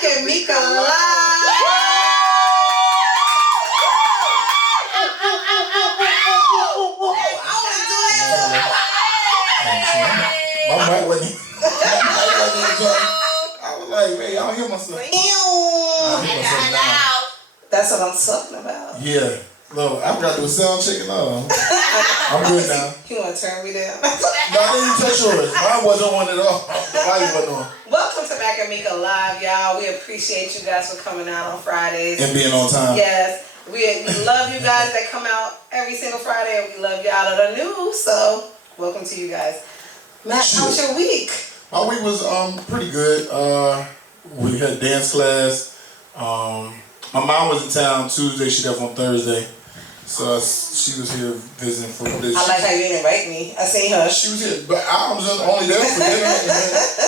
back and Mika live. My mic wasn't. I was like, man, I don't hear myself. That's what I'm talking about. Yeah. Look, I forgot to do a sound check and all. I'm good now. You want to turn me down? No, I didn't even touch yours. Mine wasn't on at all. The volume wasn't on. Welcome to Back and Mika Live, y'all. We appreciate you guys for coming out on Fridays. And being on time. Yes. We love you guys that come out every single Friday, and we love y'all that are new. So, welcome to you guys. Matt, how's your week? My week was pretty good. We had dance class. My mom was in town Tuesday. She left on Thursday. So she was here visiting for this. I like how you didn't invite me. I seen her. She was here, but I was only there for dinner.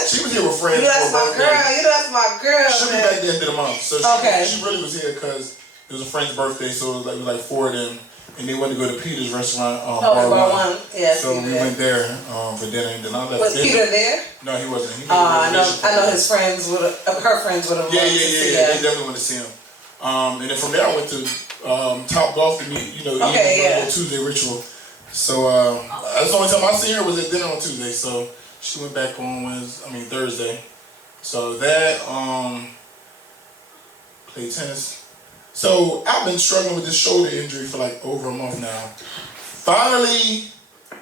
She was here with friends. You know that's my girl. You know that's my girl. She'll be back at the end of the month. So she really was here because it was a friend's birthday. So it was like four of them, and they wanted to go to Peter's restaurant. Bar One. Yeah. So we went there for dinner, and then I left. Was Peter there? No, he wasn't. I know his friends would have. Her friends would have. Yeah. They definitely want to see him. And then from there I went to Top Golf to meet, Tuesday ritual. So that's the only time I seen her was at dinner on Tuesday. So she went back on Thursday. So that played tennis. So I've been struggling with this shoulder injury for like over a month now. Finally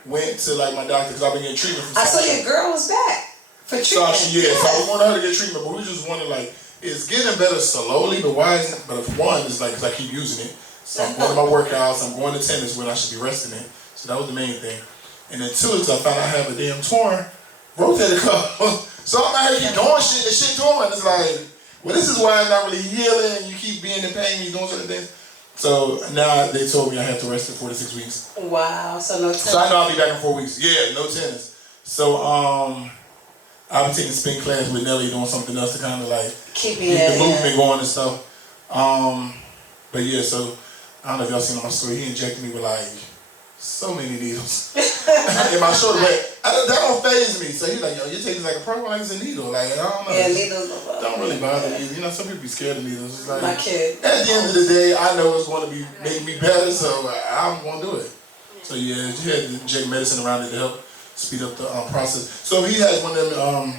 went to like my doctor because I've been getting treatment from Sasha. I saw your girl was back for treatment. Sasha, yeah. So I wanted her to get treatment, but we just wanted like. It's getting better slowly, but why isn't it? But if one is like, because I keep using it. So I'm going to my workouts, I'm going to tennis when I should be resting it. So that was the main thing. And then two is I found I have a damn torn rotator cuff. So I'm out here keep doing shit, the shit torn. It's like, well, this is why it's not really healing. You keep being in pain, you're doing certain things. So now they told me I have to rest for 4 to 6 weeks. Wow, so no tennis. So I know I'll be back in 4 weeks. Yeah, no tennis. So, I've been taking spin class with Nelly, doing something else to kind of like keep the movement going and stuff. But yeah, so I don't know if y'all seen on my story. He injected me with like so many needles in my shoulder, but that don't faze me. So he's like, yo, you're taking like a pro, like it's a needle. Like I don't know. Yeah, needles don't really bother me. You know, some people be scared of needles. It's like my kid. At the end of the day, I know it's going to be make me better, so I'm going to do it. So yeah, he had to inject medicine around it to help speed up the process. So if he has one of them,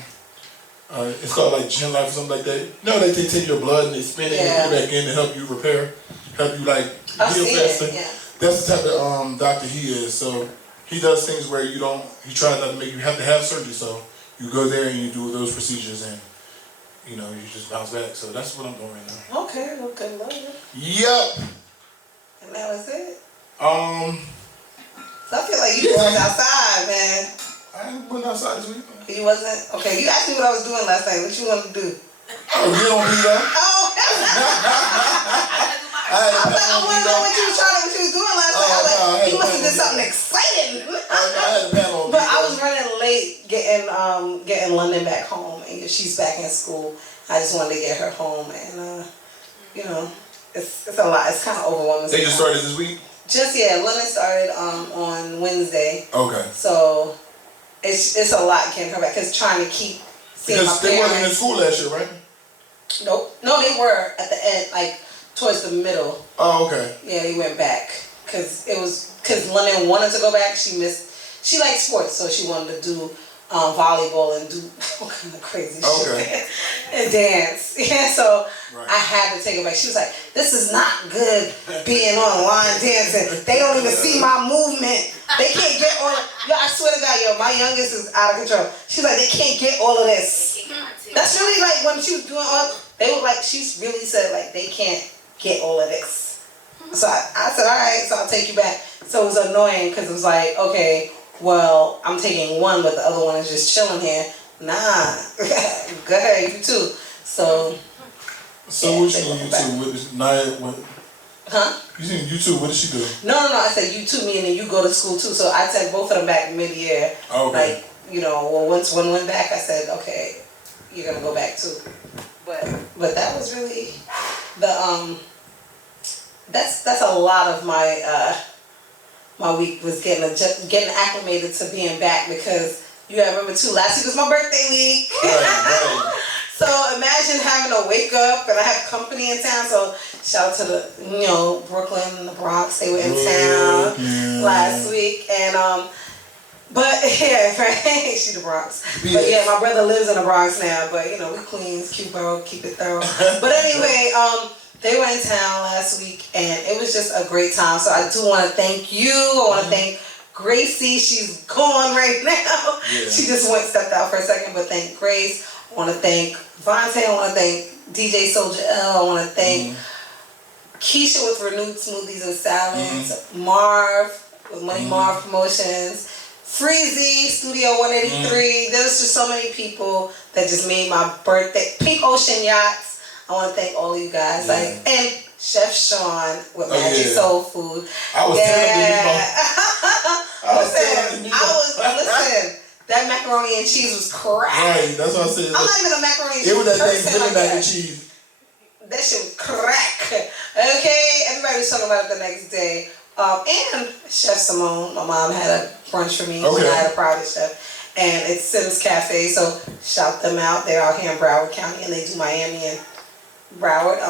it's called like Gen Life or something like that. No, they take your blood and they spin it and put it back in to help you repair, help you like heal faster. That's the type of doctor he is. So he does things where he tries not to make you have to have surgery. So you go there and you do those procedures and you just bounce back. So that's what I'm doing right now. Okay, love it. Yep. And that was it. So I feel like you went outside, man. I went outside this week. You wasn't? Okay, you asked me what I was doing last night. What you want to do? Oh, you don't do that? Oh! I want to know what you was doing last night. I was like, you must have did something exciting. But I was running late getting London back home, and she's back in school. I just wanted to get her home, and it's a lot. It's kind of overwhelming. They just started this week? London started on Wednesday. Okay. So it's a lot getting her back because trying to keep seeing my parents. Because they wasn't in school last year, right? Nope. No, they were at the end, like towards the middle. Oh, okay. Yeah, they went back because London wanted to go back. She liked sports, so she wanted to do volleyball and do all kind of crazy shit and dance. Yeah, so I had to take her back. She was like, "This is not good being online dancing. They don't even see my movement. They can't get all. Yo, I swear to God, my youngest is out of control. She's like, they can't get all of this. That's really like when she was doing all. They were like, she really said like they can't get all of this. So I said, all right, so I'll take you back. So it was annoying because it was like, okay. Well, I'm taking one, but the other one is just chilling here. Nah, go ahead, you too. So what you mean YouTube? What is Naya? What? Huh? You seen YouTube? What did she do? No. I said you too, meaning you go to school too. So I sent both of them back mid-year. Okay. Like, once one went back, I said, okay, you're gonna go back too. But that was really the That's a lot of my week was getting acclimated to being back because you gotta remember too, last week was my birthday week. Right. So imagine having to wake up and I have company in town. So shout out to the, Brooklyn and the Bronx. They were in town last week. And, but yeah, right? She the Bronx. But yeah, my brother lives in the Bronx now. But we Queens, cute borough, keep it thorough. But anyway, they were in town last week and it was just a great time. So I do want to thank you. I want to thank Gracie. She's gone right now. Yeah. She just stepped out for a second, but thank Grace. I want to thank Vontae. I want to thank DJ Soldier L. I want to thank Keisha with Renewed Smoothies and Salads. Marv with Money Marv Promotions. Freezy, Studio 183. There was just so many people that just made my birthday. Pink Ocean Yachts. I want to thank all of you guys. And Chef Sean with Magic Soul Food. I was listen, that macaroni and cheese was crack. Right, that's what I said. I'm not even a macaroni and cheese. It was that Thanksgiving mac and cheese. That shit was crack. Okay, everybody was talking about it the next day. And Chef Simone, my mom had a brunch for me. Okay. I had a private chef. And it's Sims Cafe, so shout them out. They're out here in Broward County, and they do Miami and Broward.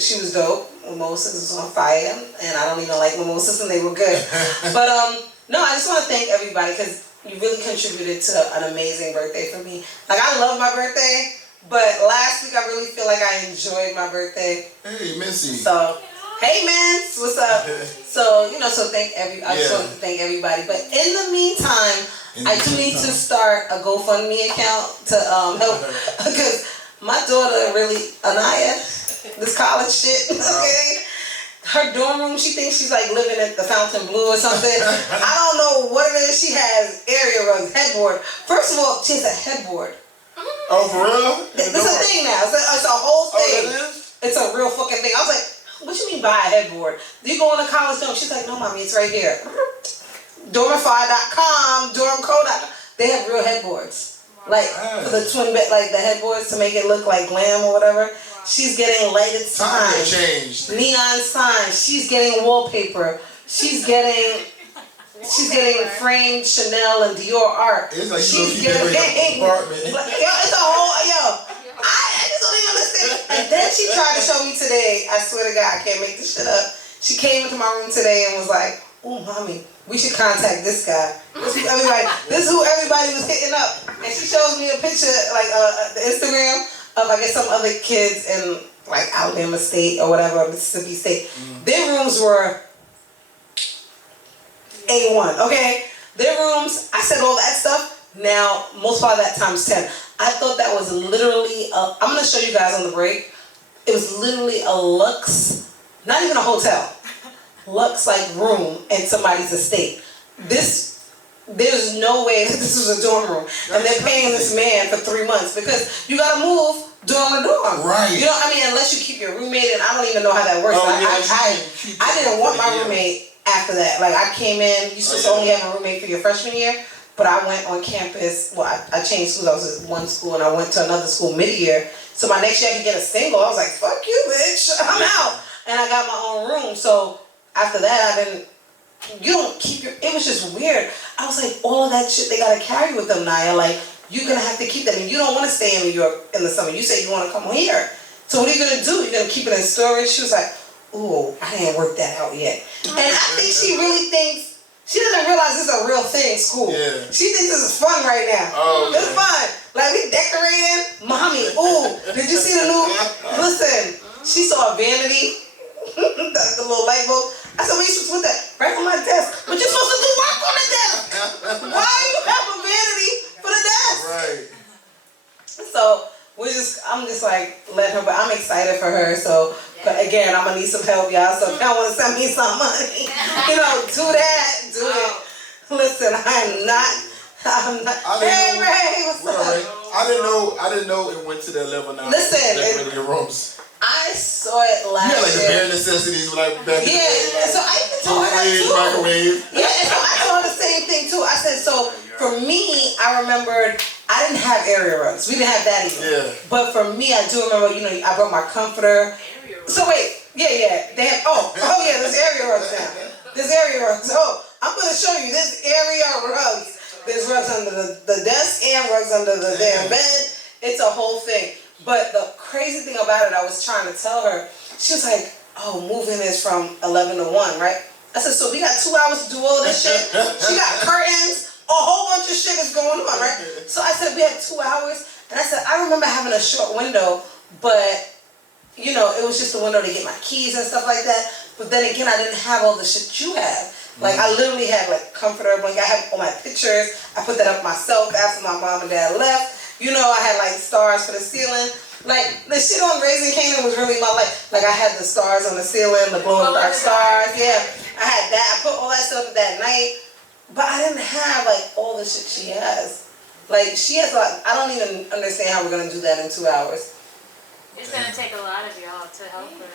She was dope. Mimosas was on fire, and I don't even like mimosas, and they were good. But no, I just want to thank everybody because you really contributed to an amazing birthday for me. Like, I love my birthday, but last week I really feel like I enjoyed my birthday. Hey, Missy. So, hey, man, what's up? So, so I just want to thank everybody. But in the meantime, I do need to start a GoFundMe account to help, because my daughter really, Anaya, this college shit, okay? Her dorm room, she thinks she's like living at the Fountain Blue or something. I don't know what it is. She has area rugs, headboard. First of all, she has a headboard. Oh, for real? It's a thing now. It's a whole thing. Oh, that is? It's a real fucking thing. I was like, what you mean buy a headboard? Do you go on a college dorm? She's like, no, mommy, it's right here. Dormify.com, dormco.com. They have real headboards. Like, for the twin bed, like the headboards to make it look like glam or whatever. She's getting lighted signs, neon signs. She's getting wallpaper. She's getting framed Chanel and Dior art. It's like she's getting apartment. It's a whole I just don't even understand. And then she tried to show me today. I swear to God, I can't make this shit up. She came into my room today and was like, "Oh, mommy, we should contact this guy. This is who everybody was hitting up." And she shows me a picture, like the Instagram of I guess some other kids in like Alabama State or whatever, Mississippi State. Their rooms were A1, okay? Their rooms, I said all that stuff. Now multiply that times 10. I thought that was literally I'm gonna show you guys on the break. It was literally a luxe, not even a hotel, luxe like room in somebody's estate. There's no way that this was a dorm room. And they're paying this man for 3 months because you gotta move dorm to dorm. Right. You know what I mean? Unless you keep your roommate, and I don't even know how that works. I didn't want my roommate after that. Like, I came in, you supposed to only have a roommate for your freshman year, but I went on campus. Well, I changed schools. I was at one school and I went to another school mid-year. So my next year I could get a single. I was like, fuck you, bitch. I'm out. And I got my own room. So after that, you don't keep it was just weird. I was like, all of that shit they gotta carry with them, Naya. Like, you're gonna have to keep that. And you don't want to stay in New York in the summer. You say you want to come here. So what are you gonna do? You're gonna keep it in storage? She was like, ooh, I didn't work that out yet. And I think she really thinks, she doesn't realize this is a real thing, school. Yeah. She thinks this is fun right now. Oh, okay. It's fun. Like, we decorating. Mommy, ooh, did you see the new? Listen, she saw a vanity, the little light bulb. I said, what are you supposed to put that? Right on my desk. But you're supposed to do work on the desk. Why do you have a vanity for the desk? Right. So I'm just like letting her, but I'm excited for her. So, but again, I'm gonna need some help, y'all. So if y'all want to send me some money, do it. Listen, I'm not. Hey, Ray, what's up? Right. I didn't know it went to that level now. Listen, your rooms. I saw it last year. Yeah, like the bare necessities, like back in the day. Like, so I even told her that too. Microwave. Yeah, and so I told her the same thing too. I said, so for me, I remembered I didn't have area rugs. We didn't have that either. Yeah. But for me, I do remember, I brought my comforter. So wait, yeah. They have, yeah, there's area rugs now. There's area rugs. Oh, I'm going to show you. There's area rugs. There's rugs under the desk and rugs under the damn bed. It's a whole thing. But the crazy thing about it, I was trying to tell her, she was like, oh, moving is from 11 to 1, right? I said, so we got 2 hours to do all this shit? She got curtains, a whole bunch of shit is going on, right? So I said, we have 2 hours. And I said, I remember having a short window, but, you know, it was just a window to get my keys and stuff like that. But then again, I didn't have all the shit you have. Like, I literally had, like, comforter, blanket. I have all my pictures. I put that up myself after my mom and dad left. You know, I had, like, stars for the ceiling. Like, the shit on Raising Canaan was really my life. Like, I had the stars on the ceiling, the glow-in-the-dark stars. Yeah, I had that. I put all that stuff up that night. But I didn't have, like, all the shit she has. Like, she has, like, I don't even understand how we're going to do that in 2 hours. It's going to take a lot of y'all to help her.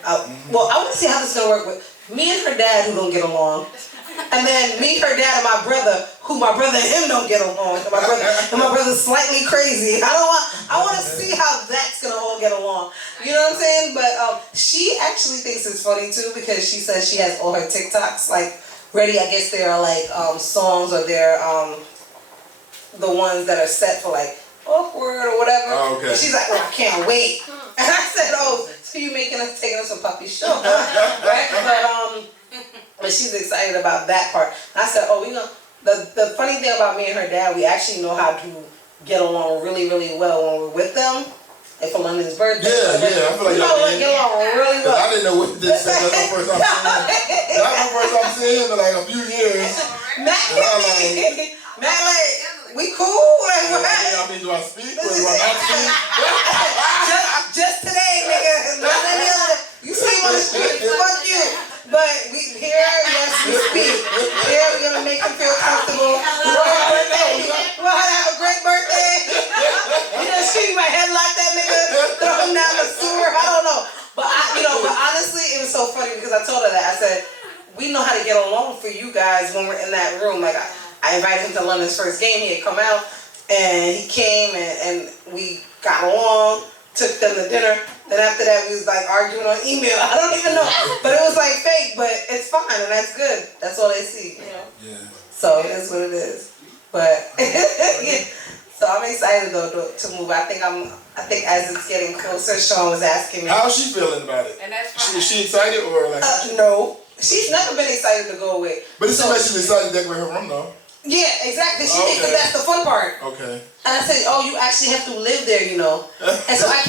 Well, I want to see how this is going to work with me and her dad, who don't get along. And then me, her dad, and my brother, who my brother and him don't get along. And my brother's slightly crazy. I want to see how that's gonna all get along. You know what I'm saying? But she actually thinks it's funny too, because she says she has all her TikToks like ready. I guess they are like songs, or they're the ones that are set for like awkward or whatever. Oh, okay. And she's like, oh, I can't wait. And I said, oh, so you taking us some puppy show, huh? Right? But she's excited about that part. And I said, oh, we know. The funny thing about me and her dad, we actually know how to get along really, really well when we're with them. Like for London's birthday. Yeah, I feel like y'all did. Get along really well. I didn't know what this said. That's my first time seeing him. That's my first time seeing him in like a few years. Matt, like, we cool? Like, what? I mean, do I speak or do I not speak? just today, nigga. Not any other. You see him on the street, fuck you. But we here, yes, we speak. Here, we're gonna make him feel comfortable. We're gonna have a great birthday. You know, shoot my head like that nigga, throw him down the sewer. I don't know. But but honestly, it was so funny because I told her that. I said, we know how to get along for you guys when we're in that room. Like I invited him to London's first game. He had come out and he came and we got along. Took them to dinner. Then after that, we was like arguing on email. I don't even know, but it was like fake. But it's fine, and that's good. That's all they see, you know. Yeah. So it is what it is. But yeah. So I'm excited though to move. I think as it's getting closer, Sean was asking me. How's she feeling about it? And that's Is she excited or like? No, she's never been excited to go away. But it seems like she's excited to decorate her room though. Yeah, exactly. She thinks that's the fun part. Okay. And I said, oh, you actually have to live there, you know. And so I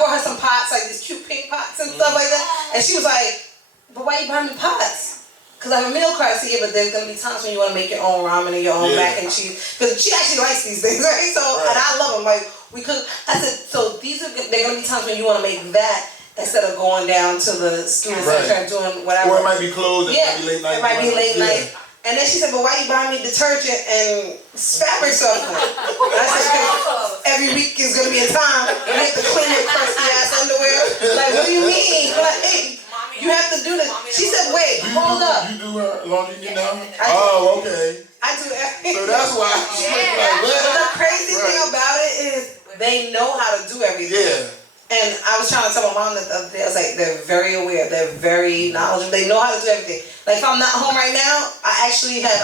brought her some pots, like these cute pink pots and stuff like that. And she was like, but why you buying me pots? Because I have a meal card. I said, yeah, but there's going to be times when you want to make your own ramen and your own mac and cheese. Because she actually likes these things, right? So, and I love them. Like, we cook. I said, so they're going to be times when you want to make that instead of going down to the student center and doing whatever. Or it might be closed. Yeah, it might be late night. And then she said, but why you buying me detergent and fabric softener? And I said, because every week is going to be a time you have to clean your crusty ass underwear. Like, what do you mean? Like, you have to do this. She said, wait, hold up. You do her laundry now? Oh, okay. I do everything. So that's why she's like, what? But the crazy thing about it is they know how to do everything. Yeah. And I was trying to tell my mom that the other day, I was like, they're very aware, they're very knowledgeable, they know how to do everything. Like if I'm not home right now, I actually had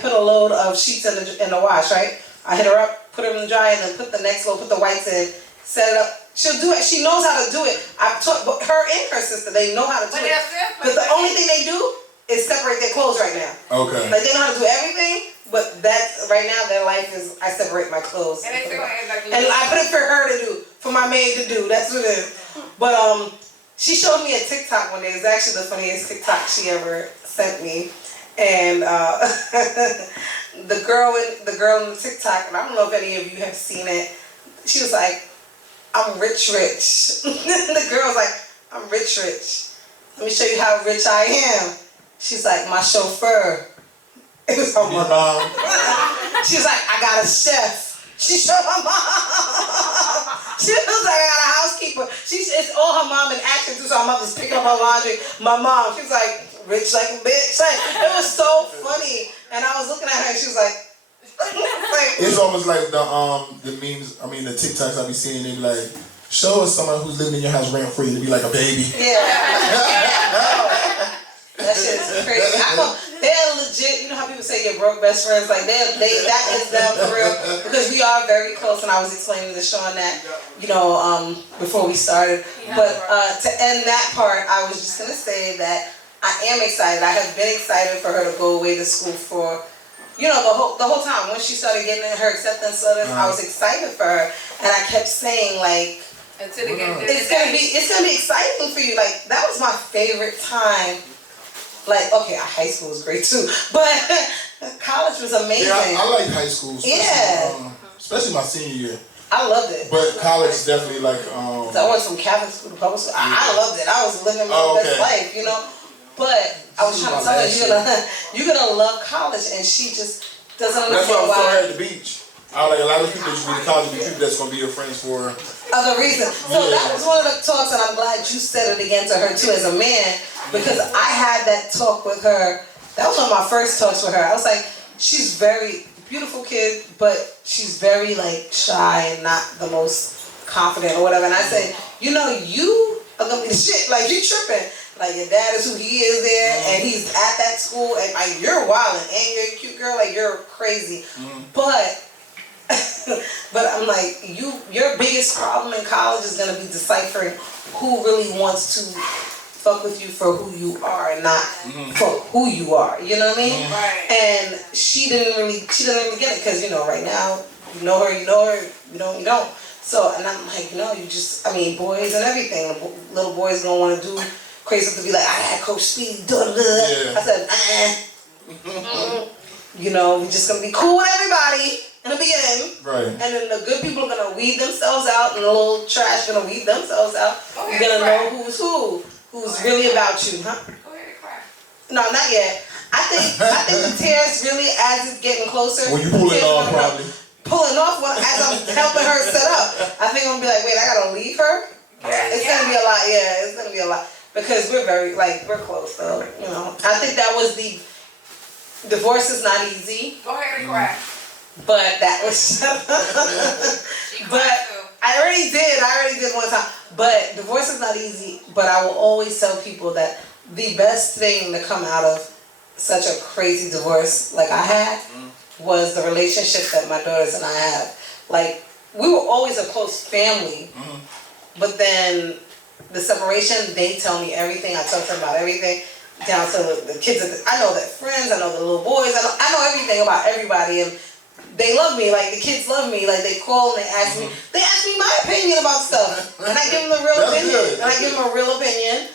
put a load of sheets in the wash, right? I hit her up, put her in the dryer, and then put the next load, put the whites in, set it up. She'll do it. She knows how to do it. I've taught her and her sister, they know how to do it. But the only thing they do is separate their clothes right now. Okay. Like they know how to do everything. But that's right now their life is I separate my clothes. And I put it for her to do, for my maid to do. That's what it is. But she showed me a TikTok one day. It's actually the funniest TikTok she ever sent me. And the girl in the TikTok, and I don't know if any of you have seen it. She was like, I'm rich. The girl was like, I'm rich. Let me show you how rich I am. She's like, my chauffeur. It was her mom. She was like, I got a chef. She showed her mom. She was like, I got a housekeeper. It's all her mom in action too. So her mother's picking up her laundry. My mom, she was like, rich like a bitch. Like, it was so funny. And I was looking at her and she was like, it's almost like the memes, the TikToks I be seeing, they be like, show us someone who's living in your house rent free to be like a baby. Yeah. That shit is crazy. They're legit you know how people say you're broke best friends, like that is them for real, because we are very close, and I was explaining to Sean that, before we started. But to end that part, I was just gonna say that I am excited. I have been excited for her to go away to school for, the whole time. When she started getting her acceptance letters, I was excited for her, and I kept saying like, until they get it's gonna be exciting for you. Like that was my favorite time. Like, okay, high school was great too, but college was amazing. Yeah, I liked high school. Especially my senior year. I loved it. But college definitely like. I went from Catholic school to public school. I loved it. I was living my best life, But I was trying to tell her, you're gonna love college, and she just doesn't understand why. That's why I'm why. at the beach. I like a lot of people that you go to college with people that's gonna be your friends for other reasons. So that was one of the talks, and I'm glad you said it again to her too as a man, because I had that talk with her. That was one of my first talks with her. I was like, she's very beautiful kid, but she's very like shy and not the most confident or whatever. And I said, you are gonna be the shit. Like you tripping. Like your dad is who he is there, and he's at that school, and like you're wilding, and you're a cute girl, like you're crazy, but. But I'm like, your biggest problem in college is gonna be deciphering who really wants to fuck with you for who you are and not for who you are. You know what I mean? Right. And she didn't really get it, because right now you know her, you don't. So, and I'm like, boys and everything. Little boys gonna want to do crazy stuff to be like, I had Coach Speedy. I said, we're just gonna be cool with everybody in the beginning, right? And then the good people are gonna weed themselves out, and the little trash gonna weed themselves out. You're gonna know who's really about you, huh? Go ahead and cry. No, not yet. I think the tears really, as it's getting closer. When you pull it off, probably. Pulling off as I'm helping her set up. I think I'm gonna be like, wait, I gotta leave her. It's gonna be a lot. Yeah, it's gonna be a lot, because we're we're close though. I think that was the divorce is not easy. Go ahead and cry. But that was, but I already did one time. But divorce is not easy, but I will always tell people that the best thing to come out of such a crazy divorce like I had was the relationship that my daughters and I have. Like, we were always a close family, but then the separation, they tell me everything, I talk to them about everything, down to the kids. I know their friends, I know the little boys, I know everything about everybody, and they love me, like the kids love me, like they call and they ask me my opinion about stuff, and I give them the real opinion, and I give them a real opinion,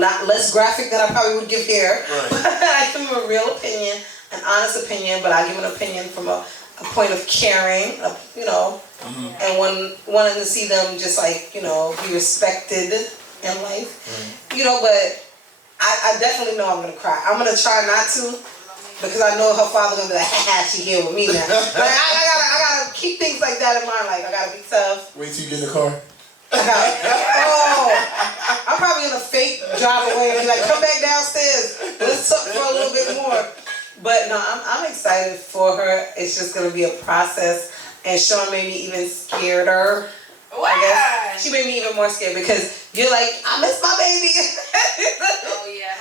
not less graphic than I probably would give here, but I give them a real opinion, an honest opinion, but I give an opinion from a point of caring, and wanting to see them just like, be respected in life, but I definitely know I'm gonna cry. I'm gonna try not to, because I know her father gonna be like, she here with me now. But I gotta keep things like that in mind. Like, I gotta be tough. Wait till you get in the car. I'm probably gonna fake drive away and be like, come back downstairs. Let's talk for a little bit more. But no, I'm excited for her. It's just gonna be a process. And Sean made me even scared-er. Why? I guess. She made me even more scared, because you're like, I miss my baby. Oh yeah.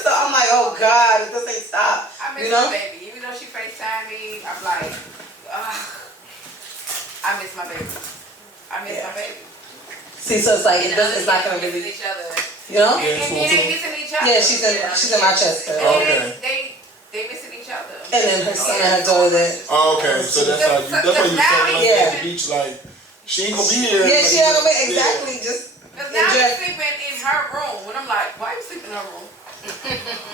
So I'm like, oh God, this ain't stop. I miss my baby. Even though she FaceTime me, I'm like, I miss my baby. I miss my baby. See, so it's like, it's not gonna really, each other. Yeah, they missing each other. Yeah, she's in Rochester. Okay. They missing each other. And then her son and her daughter there. Oh, okay. So that's why you telling like at the beach, like, she ain't gonna be here. Yeah, she ain't gonna be, exactly, just. Because now she's sleeping in her room. When I'm like, why are you sleeping in her room?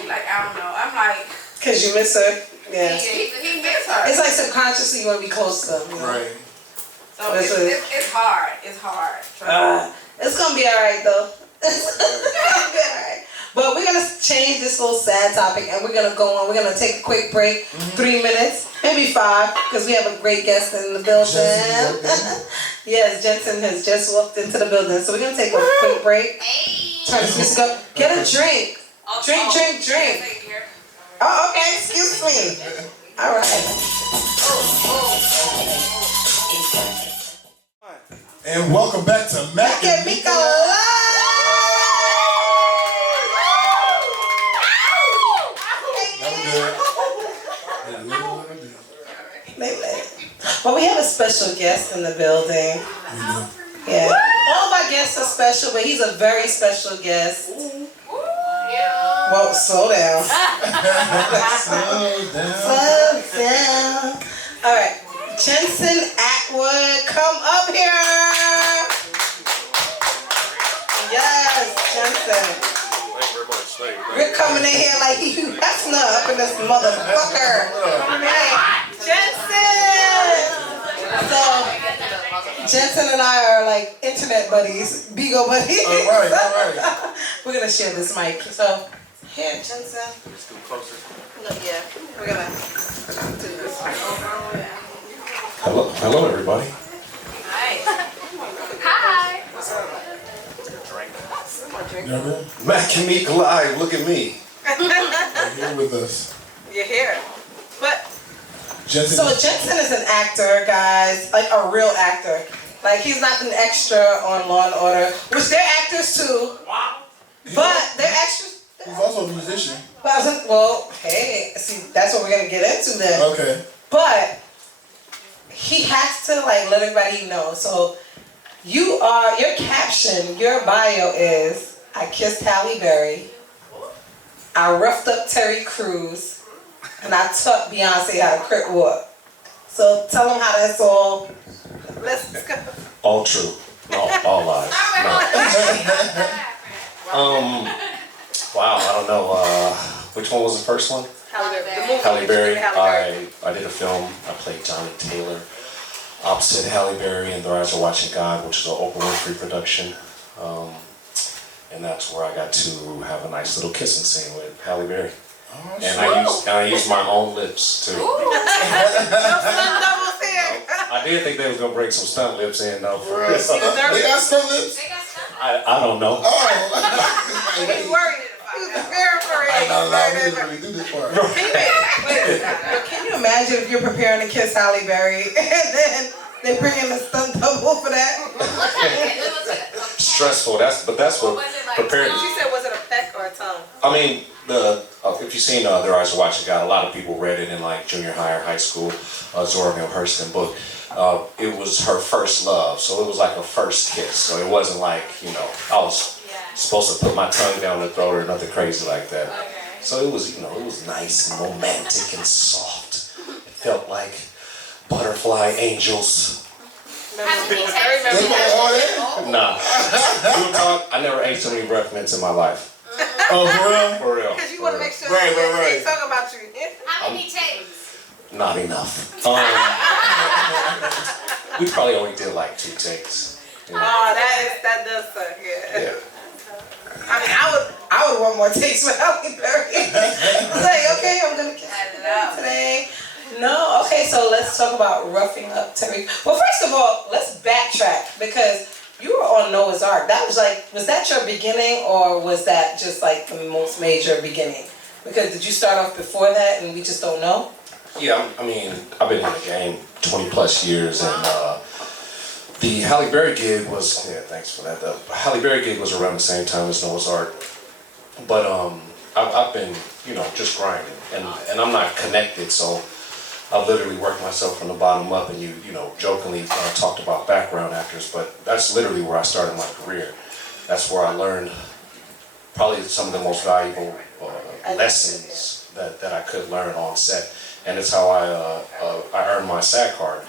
Be like, I don't know. I'm like. Because you miss her. Yeah. He miss her. It's like subconsciously you want to be close to them. Right. So it's hard. It's hard. It's going to be alright though. It's going to be alright. But we're going to change this little sad topic, and we're going to go on. We're going to take a quick break, 3 minutes, maybe 5, because we have a great guest in the building. Yes, Jensen has just walked into the building. So we're going to take a quick break. Turn the music up. Get a drink. Drink. Oh, okay. Excuse me. All right. And welcome back to Mac and Mika Live. Well, we have a special guest in the building. Yeah. All of our guests are special, but he's a very special guest. Well, slow down. Slow down. All right. Jensen Atwood, come up here. Yes, Jensen. We're coming in here like you messing up in this motherfucker. Hey, Jensen! So, Jensen and I are like internet buddies, Beagle buddies. All right. We're gonna share this mic. So, here, Jensen. Look, yeah, we're gonna do this. Hello, everybody. Hi. Mac and Meek Live, look at me. You're here with us. You're here. But Jensen. so Jensen is an actor, guys, like a real actor. Like he's not an extra on Law and Order, which they're actors too. But they're extras. He's also a musician. But I was like, well, hey, see, that's what we're gonna get into then. Okay. But he has to like let everybody know. So your caption, your bio is, I kissed Halle Berry, I roughed up Terry Crews, and I taught Beyonce how to crip walk. So tell them how that's all. Let's go. All true. No, all lies. No. Wow, I don't know. Which one was the first one? Halle Berry. I did a film. I played Johnny Taylor opposite Halle Berry in Their Eyes Are Watching God, which is an Oprah Winfrey production. And that's where I got to have a nice little kissing scene with Halle Berry. Oh, And I used my own lips too. I did think they was gonna break some stunt lips in though. For real. They got stunt lips? I don't know. Oh. He's worried. He was preparing for it. I don't allow me to really do this part. Can you imagine if you're preparing to kiss Halle Berry and then they bring in the stunt double for that? Stressful. That's what prepared. She said, was it a peck or a tongue? I mean, if you've seen Their Eyes Are Watching God, a lot of people read it in like junior high or high school. Zora Neale Hurston book. It was her first love, so it was like a first kiss. So it wasn't like, I was supposed to put my tongue down her throat or nothing crazy like that. So it was, it was nice and romantic and soft. It felt like butterfly angels. Nah. Real talk, I never ate so many breath mints in my life. Oh, for real? For real. Because you want to make sure Right. talk about you. How many takes? Not enough. We probably only did like 2 takes. Oh, that does suck. Yeah. I mean, I would want more takes with Halle Berry. Like, okay, I'm gonna kiss you today. No, okay. So let's talk about roughing up Terry. Well, first of all, let's backtrack because you were on Noah's Ark. That was that your beginning, or was that just like the most major beginning? Because did you start off before that and we just don't know? Yeah, I mean, I've been in the game 20 plus years, and the Halle Berry gig was, thanks for that. The Halle Berry gig was around the same time as Noah's Ark, but I've been, just grinding, and I'm not connected, so I've literally worked myself from the bottom up, and you jokingly talked about background actors, but that's literally where I started my career. That's where I learned probably some of the most valuable lessons that I could learn on set. And it's how I earned my SAG card.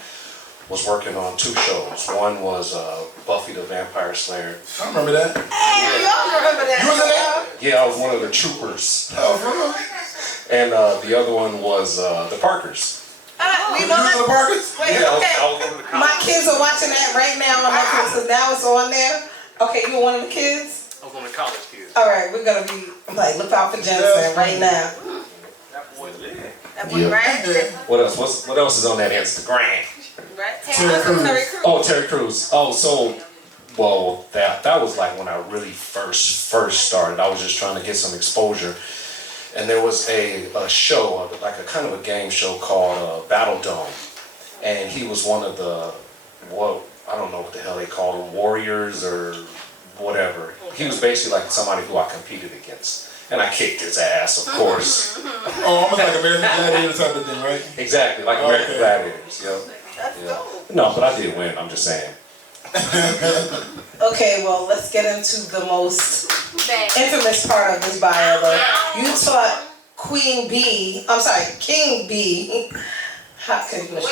Was working on 2 shows. One was Buffy the Vampire Slayer. I remember that. Hey, y'all remember that? You was in that? Yeah, I was one of the troopers. Oh, for real? And the other one was the Parkers. We know You was in the Parkers? Wait, Yeah, okay. I was one of the My kids are watching that right now on Netflix, so now it's on there. Okay, you were one of the kids? I was one of the college kids. All right, we're gonna be like, look out for Jensen right now. That boy lit. That boy, right? What else? What else is on that Instagram? Right? Terry Crews. Oh, Terry Crews. Oh, so, well, that was like when I really first started. I was just trying to get some exposure. And there was a show, like a kind of a game show called Battle Dome. And he was one of the, I don't know what the hell they call them, warriors or whatever. He was basically like somebody who I competed against. and I kicked his ass, of course. Oh, almost like American Gladiator type of thing, right? Exactly, like American Gladiators. Yep. That's dope. No, but I did win. I'm just saying. Okay, well, let's get into the most infamous part of this bio, though. You taught King B. How can you Wait,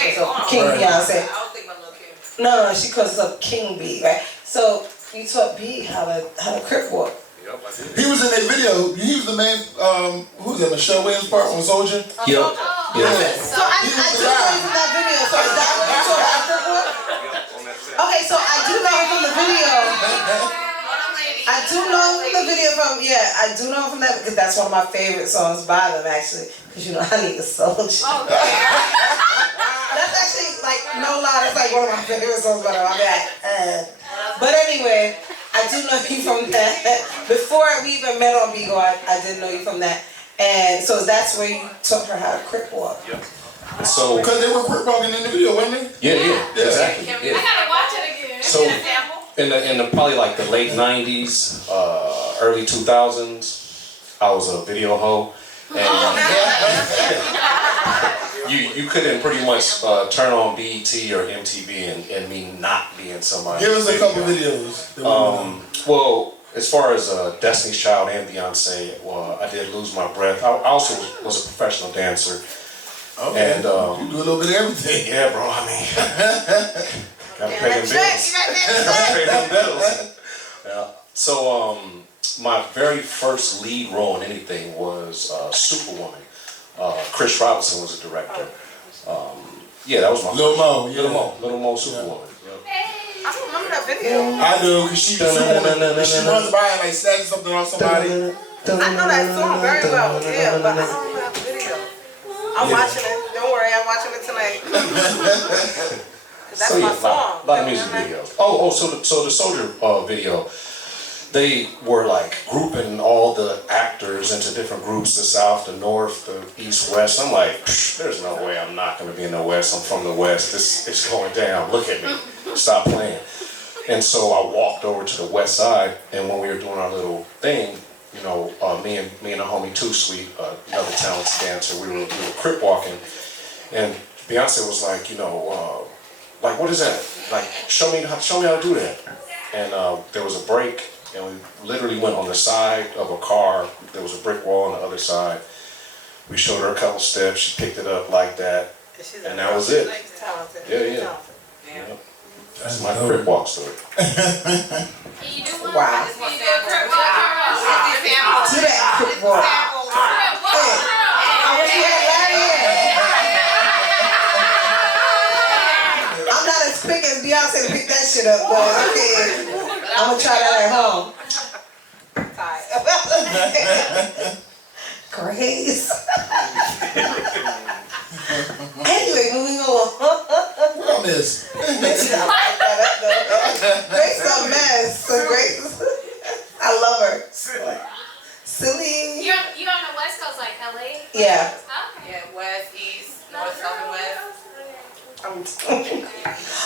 King Right. Beyonce? I don't think my little kid. No, she calls herself King B, right? So you taught B how to crip walk. Yep, I did. He was in a video. He was the main. Who was that? Michelle Williams part on Soldier. Yep. So Yeah. I do know him from that video. So is that what you taught how to crip walk? Okay, so I do know him from the video. I do know him from the video I do know him from that because that's one of my favorite songs by them actually. Because you know I need a soldier. That's actually like no lie. That's like one of my favorite songs by them. I'm like, But anyway, I do know you from that. Before we even met on Beagle, I did know you from that. And so that's where you taught her how to crip walk. Yep. So Because they were crip walking in the video, wasn't they? yeah, exactly. I Yeah. gotta watch it again. So in the probably like the late '90s, early 2000s, I was a video hoe, and you couldn't pretty much turn on BET or MTV and me not being somebody. Give us a couple videos. that we know. Well, as far as Destiny's Child and Beyonce, well, I did Lose My Breath. I also was a professional dancer. Okay. And you do a little bit of everything. yeah, bro. I mean, gotta pay them bills. Gotta pay them bills. Yeah. So my very first lead role in anything was Superwoman. Chris Robinson was the director. Yeah, that was my Lil Mo, yeah. Little Mo, Superwoman. Yeah. I don't remember that video. I do, because she runs by and like snatches something off somebody. I know that song very well, yeah, but I don't remember that video. I'm watching it. Don't worry, I'm watching it tonight. That's So, yeah, my song. a lot of music videos. So the Soldier video, they were like grouping all the actors into different groups, the South, the North, the East, West. I'm like, there's no way I'm not gonna be in the West. I'm from the West. This is going down. Look at me. Stop playing. And so I walked over to the West Side, and when we were doing our little thing, you know, me and the homie Too Sweet, another talented dancer, we were crip walking, and Beyonce was like, you know, like, what is that? Like, show me how to do that. And there was a break, and we literally went on the side of a car. There was a brick wall on the other side. We showed her a couple steps. She picked it up like that, and that was it. Yeah. That's my crip walk story. Can you do one? Wow. Can you do a crip walk? Do that crip walk. Hey, I wish we had Larry here. I'm not as quick as Beyonce to pick that shit up, but okay. I'm gonna try that at home. Grace. Anyway, moving along. What I miss? Grace a mess. So Grace, I love her. Silly. You're on the West Coast, like LA? Yeah. Okay. Yeah, West, East, North, South, and West.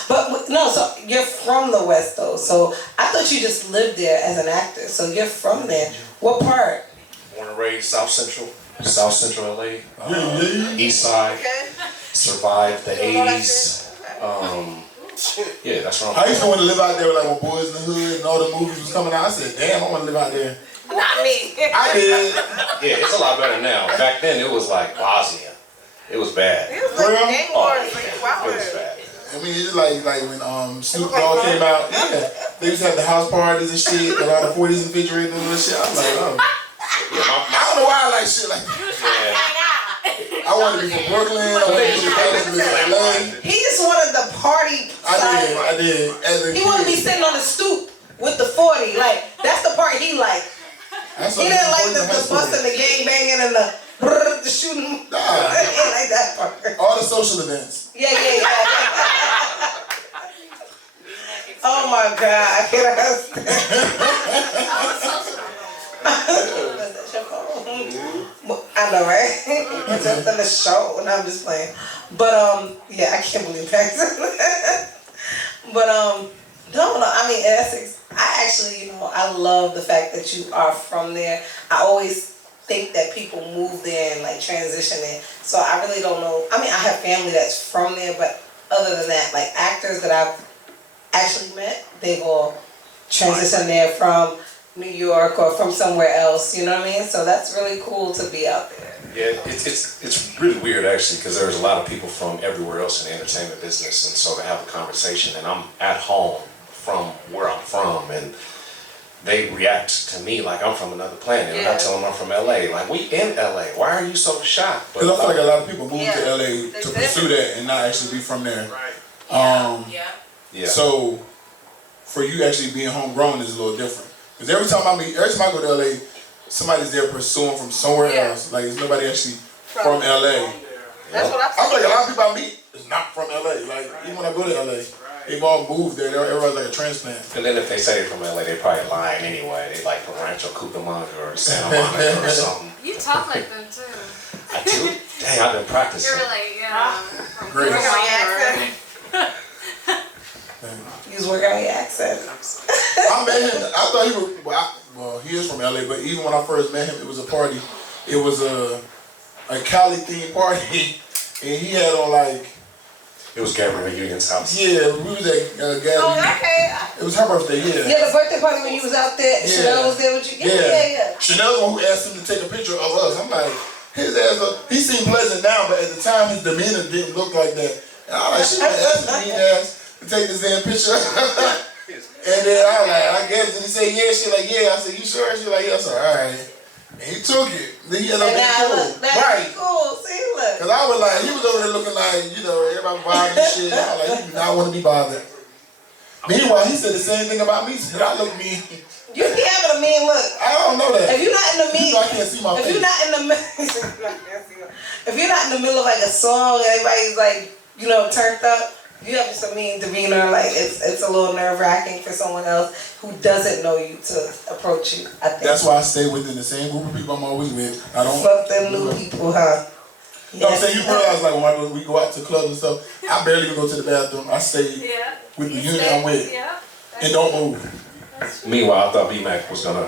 But no, so you're from the West though. So I thought you just lived there as an actor. So you're from there. What part? Born and raised South Central LA, East Side. Okay. Survived the 80s. Yeah, that's where I I'm used to want to live out there like when Boys in the Hood and all the movies was coming out. I said, damn, I want to live out there. Not me. I did. Yeah, it's a lot better now. Back then, it was like Bosnia. It was bad. It was like Real? gang Oh, wars. yeah, Like, it wow. was bad. I mean, it's like when Snoop like Dogg fun. came out. Yeah, they used to have the house parties and shit, and all the 40s and refrigerators and all that shit. I was like, oh. Yeah, I don't know why I like shit like that. yeah. I wanted to be from Brooklyn. I wanted to be from LA. He just wanted the party side. I did. As a He wanted to be kid. sitting on the stoop with the 40. Like, that's the part he liked. That's He what didn't like boys the in high school bust and did. the gang banging and the shooting. Nah. He didn't like that part. All the social events. Yeah. Oh my God, I can't understand. That's your phone. I know, right? It's just in the show, and I'm just playing. But yeah, I can't believe that. But no, I mean Essex. I actually, I love the fact that you are from there. I always think that people move there and like transition there. So I really don't know. I mean, I have family that's from there, but other than that, like actors that I've actually met, they've all transitioned there from New York or from somewhere else. You know what I mean? So that's really cool to be out there. Yeah, it's really weird actually, because there's a lot of people from everywhere else in the entertainment business, and so to have a conversation, and I'm at home from where I'm from, and they react to me like I'm from another planet, and I tell them I'm from LA. Like, we in LA. Why are you so shocked? Because I feel like a lot of people move to LA to pursue that and not actually be from there. Yeah. So for you actually being homegrown is a little different. Because every time I go to LA, somebody's there pursuing from somewhere else. Like, there's nobody actually from LA. That's what I feel like a lot of people I meet is not from LA. Like, even when I go to LA, they've all moved there. Everybody's like a transplant. And then if they say they're from LA, they're probably lying anyway. They like from Rancho Cucamonga or Santa Monica or something. You talk like them too. I do? Dang, I've been practicing. You're like, yeah. Great. You was working on your accent. I met him. I thought he was. Well, he is from LA, but even when I first met him, it was a party. It was a Cali themed party, and he had on like. It was Gabrielle Union's house. Yeah, we was at Gabby. Oh, okay. It was her birthday. Yeah. Yeah, the birthday party when you was out there. Yeah. Chanel was there with you. Yeah. Chanel's the one who asked him to take a picture of us. I'm like, his ass. He seemed pleasant now, but at the time his demeanor didn't look like that. And I was like, she was asking me to take this damn picture. And then I was like, I guess. And he said, yeah. She like, yeah. I said, you sure? She like, yes, sir. All right. And he took it. Then he ended up being cool. Right. Cool. See, look. Because I was like, he was over there looking like, everybody bothered and shit. I was like, he do not want to be bothered. Meanwhile, he said the same thing about me. He said, I look mean. You be having a mean look. I don't know that. If you're not in the mean, I can't see my face. If you're not in the middle of like a song, and everybody's like, turned up. You have some mean demeanor, like it's a little nerve-wracking for someone else who doesn't know you to approach you, I think. That's why I stay within the same group of people I'm always with. I don't fuck them new people, huh? You know what I'm saying? You realize like when we go out to clubs and stuff, I barely even go to the bathroom. I stay with the unit I'm with. And don't move. Meanwhile, I thought B-Mac was gonna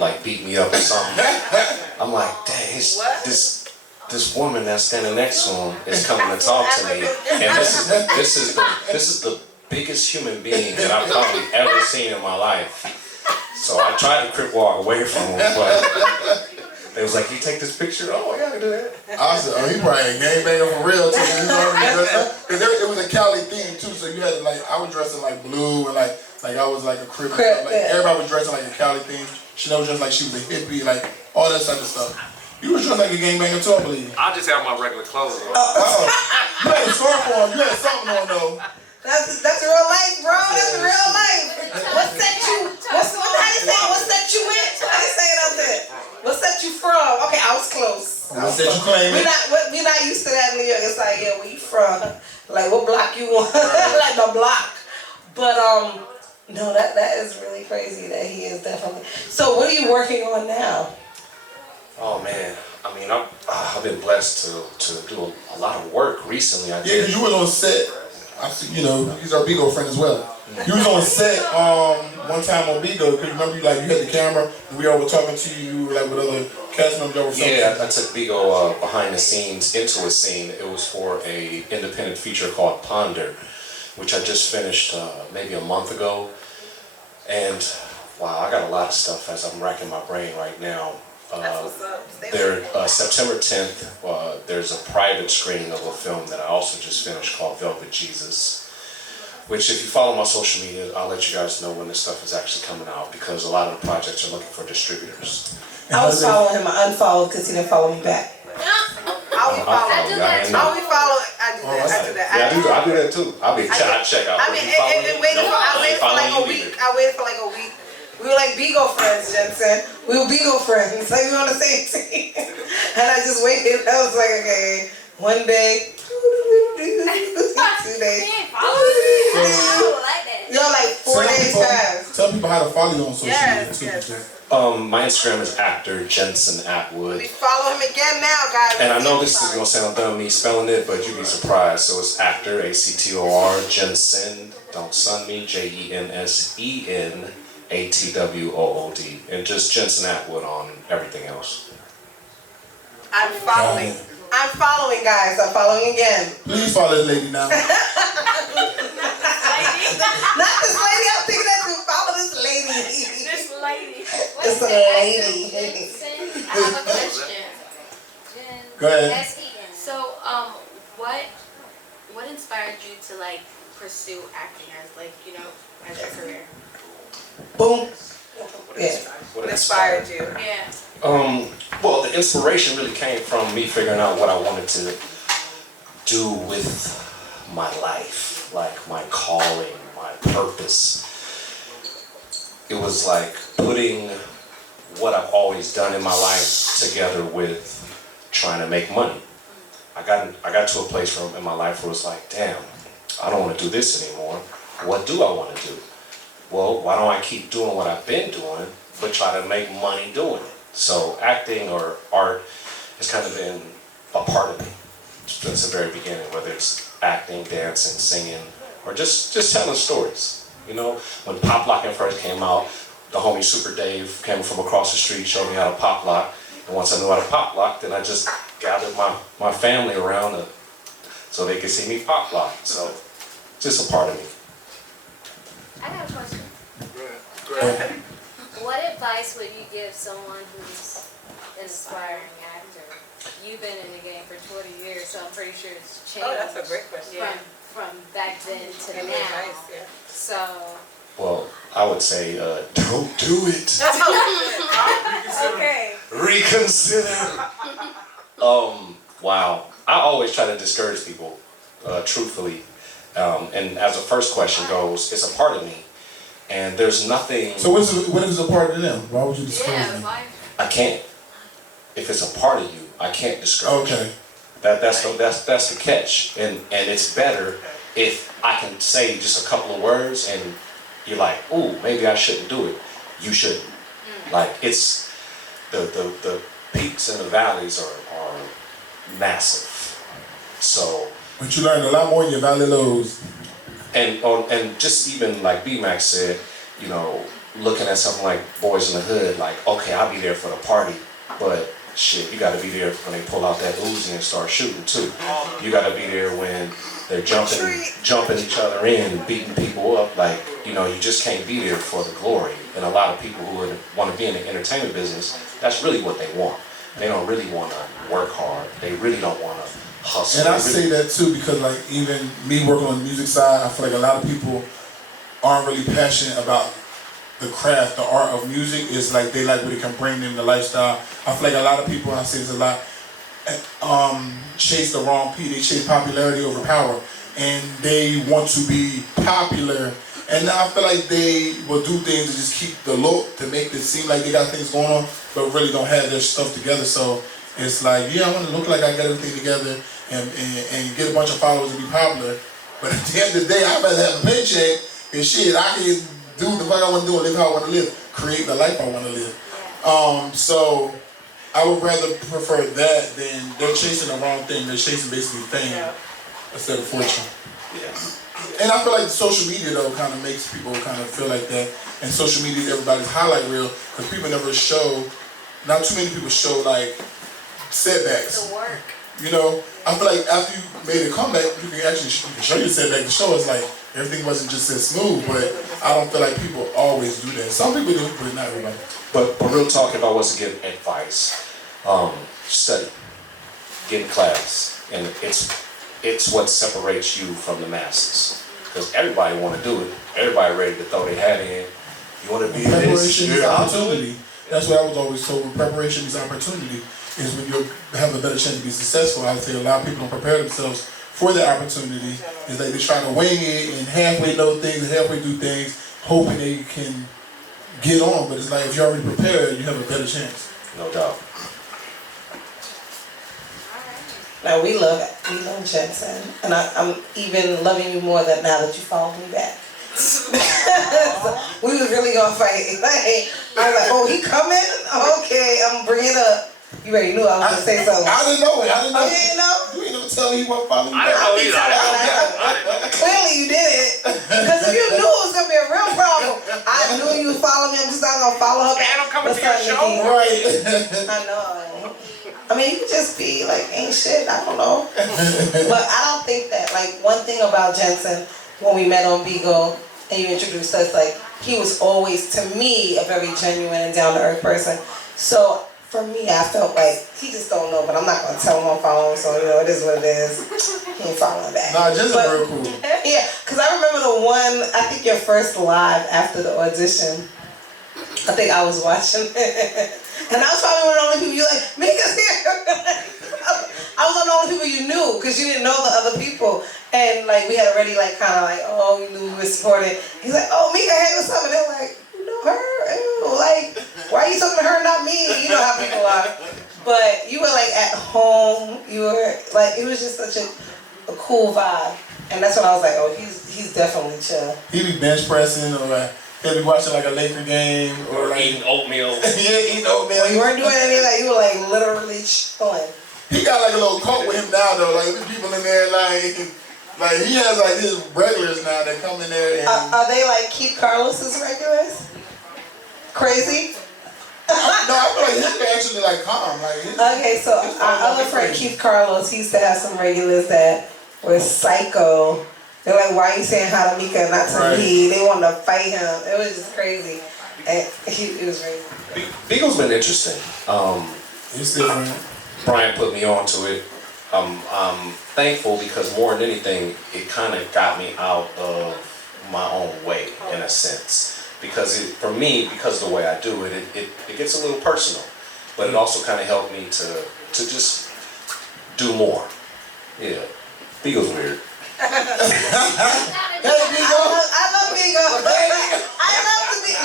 like beat me up or something. I'm like, dang, this woman that's standing next to him is coming to talk to me, and this is the biggest human being that I've probably ever seen in my life. So I tried to crip walk away from him, but they was like, "You take this picture? Oh, I gotta do that." I said, "Oh, he probably a gangbanger for real too." Because it was a Cali theme too, so you had to like I was dressing like blue and like I was like a crip. Like everybody was dressing like a Cali theme. Chanel was dressed like she was a hippie, like all that type of stuff. You was dressed like a gangbanger too, I believe. I just have my regular clothes on. You had a scarf on. You had something on though. That's real life, bro. That's real life. What set you? How they say? What set you in? How they say it out there? What set you from? Okay, I was close. What set you claiming? We're not used to that in New York. It's like, yeah, where you from? Like, what block you on? Like the block. But no, that is really crazy that he is definitely. So, what are you working on now? Oh man, I mean, I've been blessed to do a lot of work recently. Yeah, because you was on set. I see, he's our Bigo friend as well. You was on set one time on Bigo because remember you had the camera and we all were talking to you. You were like with other cast members or something. Yeah, I took Bigo behind the scenes into a scene. It was for a independent feature called Ponder, which I just finished maybe a month ago. And wow, I got a lot of stuff as I'm racking my brain right now. September 10th, there's a private screening of a film that I also just finished called Velvet Jesus, which if you follow my social media, I'll let you guys know when this stuff is actually coming out because a lot of the projects are looking for distributors. I was following him. I unfollowed because he didn't follow me back. I do that too. I do that too. I check out. I waited for like a week. We were like Bigo friends, Jensen. We were Bigo friends. Like we were on the same team. And I just waited. I was like, okay, one day, 2 days. You're like 4 days fast. Tell people how to follow you on social media too. Yes. My Instagram is actor Jensen Atwood. We follow him again now, guys. And I know this is gonna sound dumb me spelling it, but you'd be surprised. So it's actor ACTOR Jensen. Don't sun me JENSEN. ATWOOD, and just Jensen Atwood on everything else. I'm following. I'm following, guys. I'm following again. Please follow this lady now. Not this lady. I'm thinking that you follow this lady. This lady. It's a lady. Jensen, I have a question. Go ahead. So, what inspired you to like pursue acting as as your career? Boom. Yeah. What Inspired you. Yeah. Well, the inspiration really came from me figuring out what I wanted to do with my life, like my calling, my purpose. It was like putting what I've always done in my life together with trying to make money. I got to a place in my life where it was like, damn, I don't want to do this anymore. What do I want to do? Well, why don't I keep doing what I've been doing, but try to make money doing it? So acting or art has kind of been a part of me since the very beginning, whether it's acting, dancing, singing, or just telling stories. You know, when pop locking first came out, the homie Super Dave came from across the street, showed me how to pop lock. And once I knew how to pop lock, then I just gathered my family around so they could see me pop lock. So just a part of me. I got a question. Go ahead. What advice would you give someone who's an aspiring actor? You've been in the game for 20 years, so I'm pretty sure it's changed. Oh, that's a great question. From back then to Give me now. advice, yeah. So. Well, I would say don't do it. Okay. Reconsider. Wow. I always try to discourage people, truthfully. And as the first question goes, it's a part of me. And there's nothing. So what is a part of them? Why would you discourage them? I can't. If it's a part of you, I can't discourage you. Okay. That's the catch. And it's better if I can say just a couple of words and you're like, ooh, maybe I shouldn't do it. You shouldn't. Like it's the peaks and the valleys are massive. So. But you learned a lot more in your valley lows. And just even like B-Max said, you know, looking at something like Boys in the Hood, like, okay, I'll be there for the party, but shit, you gotta be there when they pull out that Uzi and start shooting too. You gotta be there when they're jumping each other in, beating people up. Like, you know, you just can't be there for the glory. And a lot of people who want to be in the entertainment business, that's really what they want. They don't really want to work hard. They really don't want to hustle. And I say that too because like even me working on the music side, I feel like a lot of people aren't really passionate about the craft, the art of music. Is like they like what it can bring them, the lifestyle. I feel like a lot of people, I say this a lot, chase the wrong P. They chase popularity over power, and they want to be popular. And I feel like they will do things to just keep the look, to make it seem like they got things going on, but really don't have their stuff together. So it's like, yeah, I want to look like I got everything together and get a bunch of followers and be popular. But at the end of the day, I'd rather have a paycheck and shit. I can do the fuck I want to do and live how I want to live, create the life I want to live. So I would rather prefer that than they're chasing the wrong thing. They're chasing basically fame instead of fortune. Yeah. And I feel like social media though kind of makes people kind of feel like that. And social media is everybody's highlight reel because people never show. Not too many people show like setbacks. The work. You know, I feel like after you made a comeback, you can actually show your setback to show us like everything wasn't just as smooth. But I don't feel like people always do that. Some people do, but not everybody. But real talk, if I was to give advice, study, get in class, and it's what separates you from the masses. Because everybody want to do it. Everybody ready to throw their hat in. You want to be this? Preparation is opportunity. That's what I was always told. When preparation is opportunity, is when you have a better chance to be successful. I would say a lot of people don't prepare themselves for that opportunity. It's like they try to wing it and halfway know things and halfway do things, hoping they can get on. But it's like if you're already prepared, you have a better chance. No doubt. Now we love Jensen, and I'm even loving you more than now that you followed me back. We was really gonna fight. Like, I was like, oh, he coming? Okay, I'm gonna bring it up. You already knew I was gonna say something. I didn't know it. I didn't know. Oh, you didn't know? You ain't never tell me he wasn't following me I back. didn't know either. Clearly you did it. Because if you knew it was gonna be a real problem, I knew you was following me. I'm just not gonna follow her back. And I'm coming to What's your up, show. Nikki? Right. I know. I mean, you could just be like, ain't shit, I don't know. But I don't think that, like, one thing about Jensen, when we met on Beagle, and you introduced us, like, he was always, to me, a very genuine and down-to-earth person. So, for me, I felt like, he just don't know, but I'm not going to tell him I'm following, so, you know, it is what it is. He ain't following back. Nah, Jensen's real cool. Yeah, because I remember the one, I think your first live after the audition, I think I was watching it. And I was probably one of the only people you like, Mika's here. I was one of the only people you knew because you didn't know the other people. And like we had already like kind of like, oh, we knew we were supporting. He's like, oh, Mika, hey, what's up? And they were like, you know her? Ew, like, why are you talking to her, not me? You know how people are. But you were like at home. You were like, it was just such a cool vibe. And that's when I was like, oh, he's definitely chill. He be bench pressing or like, he'll be watching like a Laker game or like eating oatmeal. Yeah, eating oatmeal. You weren't doing any of that. You were like literally chilling. He got like a little cult with him now though. Like there's people in there like he has like his regulars now that come in there and Are they like Keith Carlos's regulars? Crazy? no, I feel like he's actually like calm. Like Okay, so our other friend Keith Carlos, he used to have some regulars that were psycho. They're like, why are you saying hi to Mika and not to me? They wanted to fight him. It was just crazy. And it was crazy. Beagle's been interesting. it's different. Brian put me onto it. I'm thankful because more than anything, it kind of got me out of my own way in a sense. Because for me, because of the way I do it, it gets a little personal. But it also kind of helped me to just do more. Yeah. Beagle's weird. I love Bigo.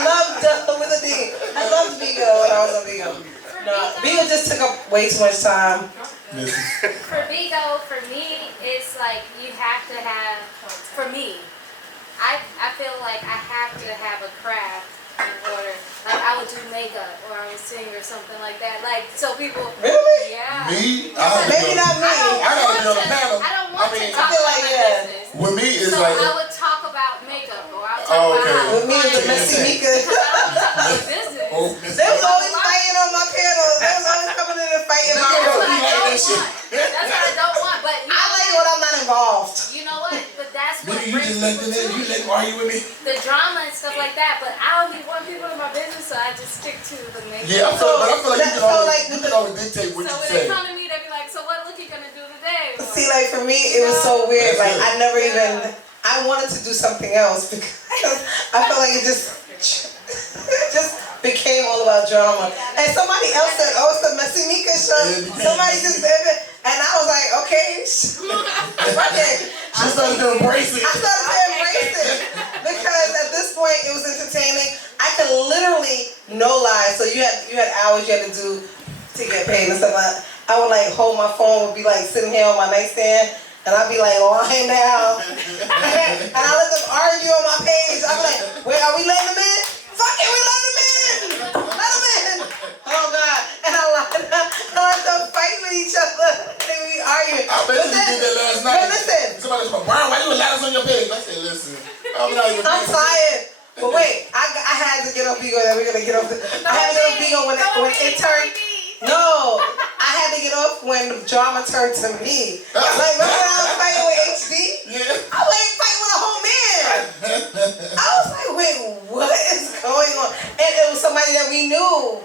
Love with a D. I loved Bigo when I was on Bigo. No, Bigo just took up way too much time. For Bigo, for me, it's like you have to have, for me, I feel like I have to have a craft in order. Like I would do makeup or I would sing or something like that. Like so people. Really? Yeah. Me? Maybe not me. I gotta be on the panel. I don't want to I talk feel about like, my yeah. business. With me it's So like I would talk about makeup or I would talk about how With me, it was a messy Mika. I don't want to talk about business. They was always fighting on my panel. They was always coming in and fighting my That's room. what I don't want. That's what I don't want. But you I know like it what? when I'm not involved. You know what? But that's what you just let them in, you let them argue with me. the drama and stuff like that. But I only want people in my business, so I just stick to the makeup. Yeah, I feel like you can always dictate what So you when say. they come to me, they be like, "So what look you gonna do today?" Or, See, like for me, it was so weird. That's Like good. I never even. I wanted to do something else because I felt like it just became all about drama. And somebody else said, "Oh, it's the Messy Mika show." Somebody just said it, and I was like, "Okay." I started to embrace it. I started to embrace it because at this point it was entertaining. I could literally, no lie. So you had hours you had to do to get paid and stuff. I would like hold my phone, would be like sitting here on my nightstand, and I'd be like lying down, and I let them argue on my page. I'm like, wait, are we letting them in? Fuck it, we let them in. Let them in. Oh God, and I let them fight with each other. And we arguing. I bet you did that last night. But listen. Somebody was like, Brian, why you allowed us on your page? I said, listen, I'm not even I'm tired. But wait, I had to get off Bigo. Then we're gonna get off. I had to get off Bigo when it turned. No, I had to get off when the drama turned to me. Like remember when I was fighting with HD? Yeah. I was like fighting with a whole man. I was like, wait, what is going on? And it was somebody that we knew.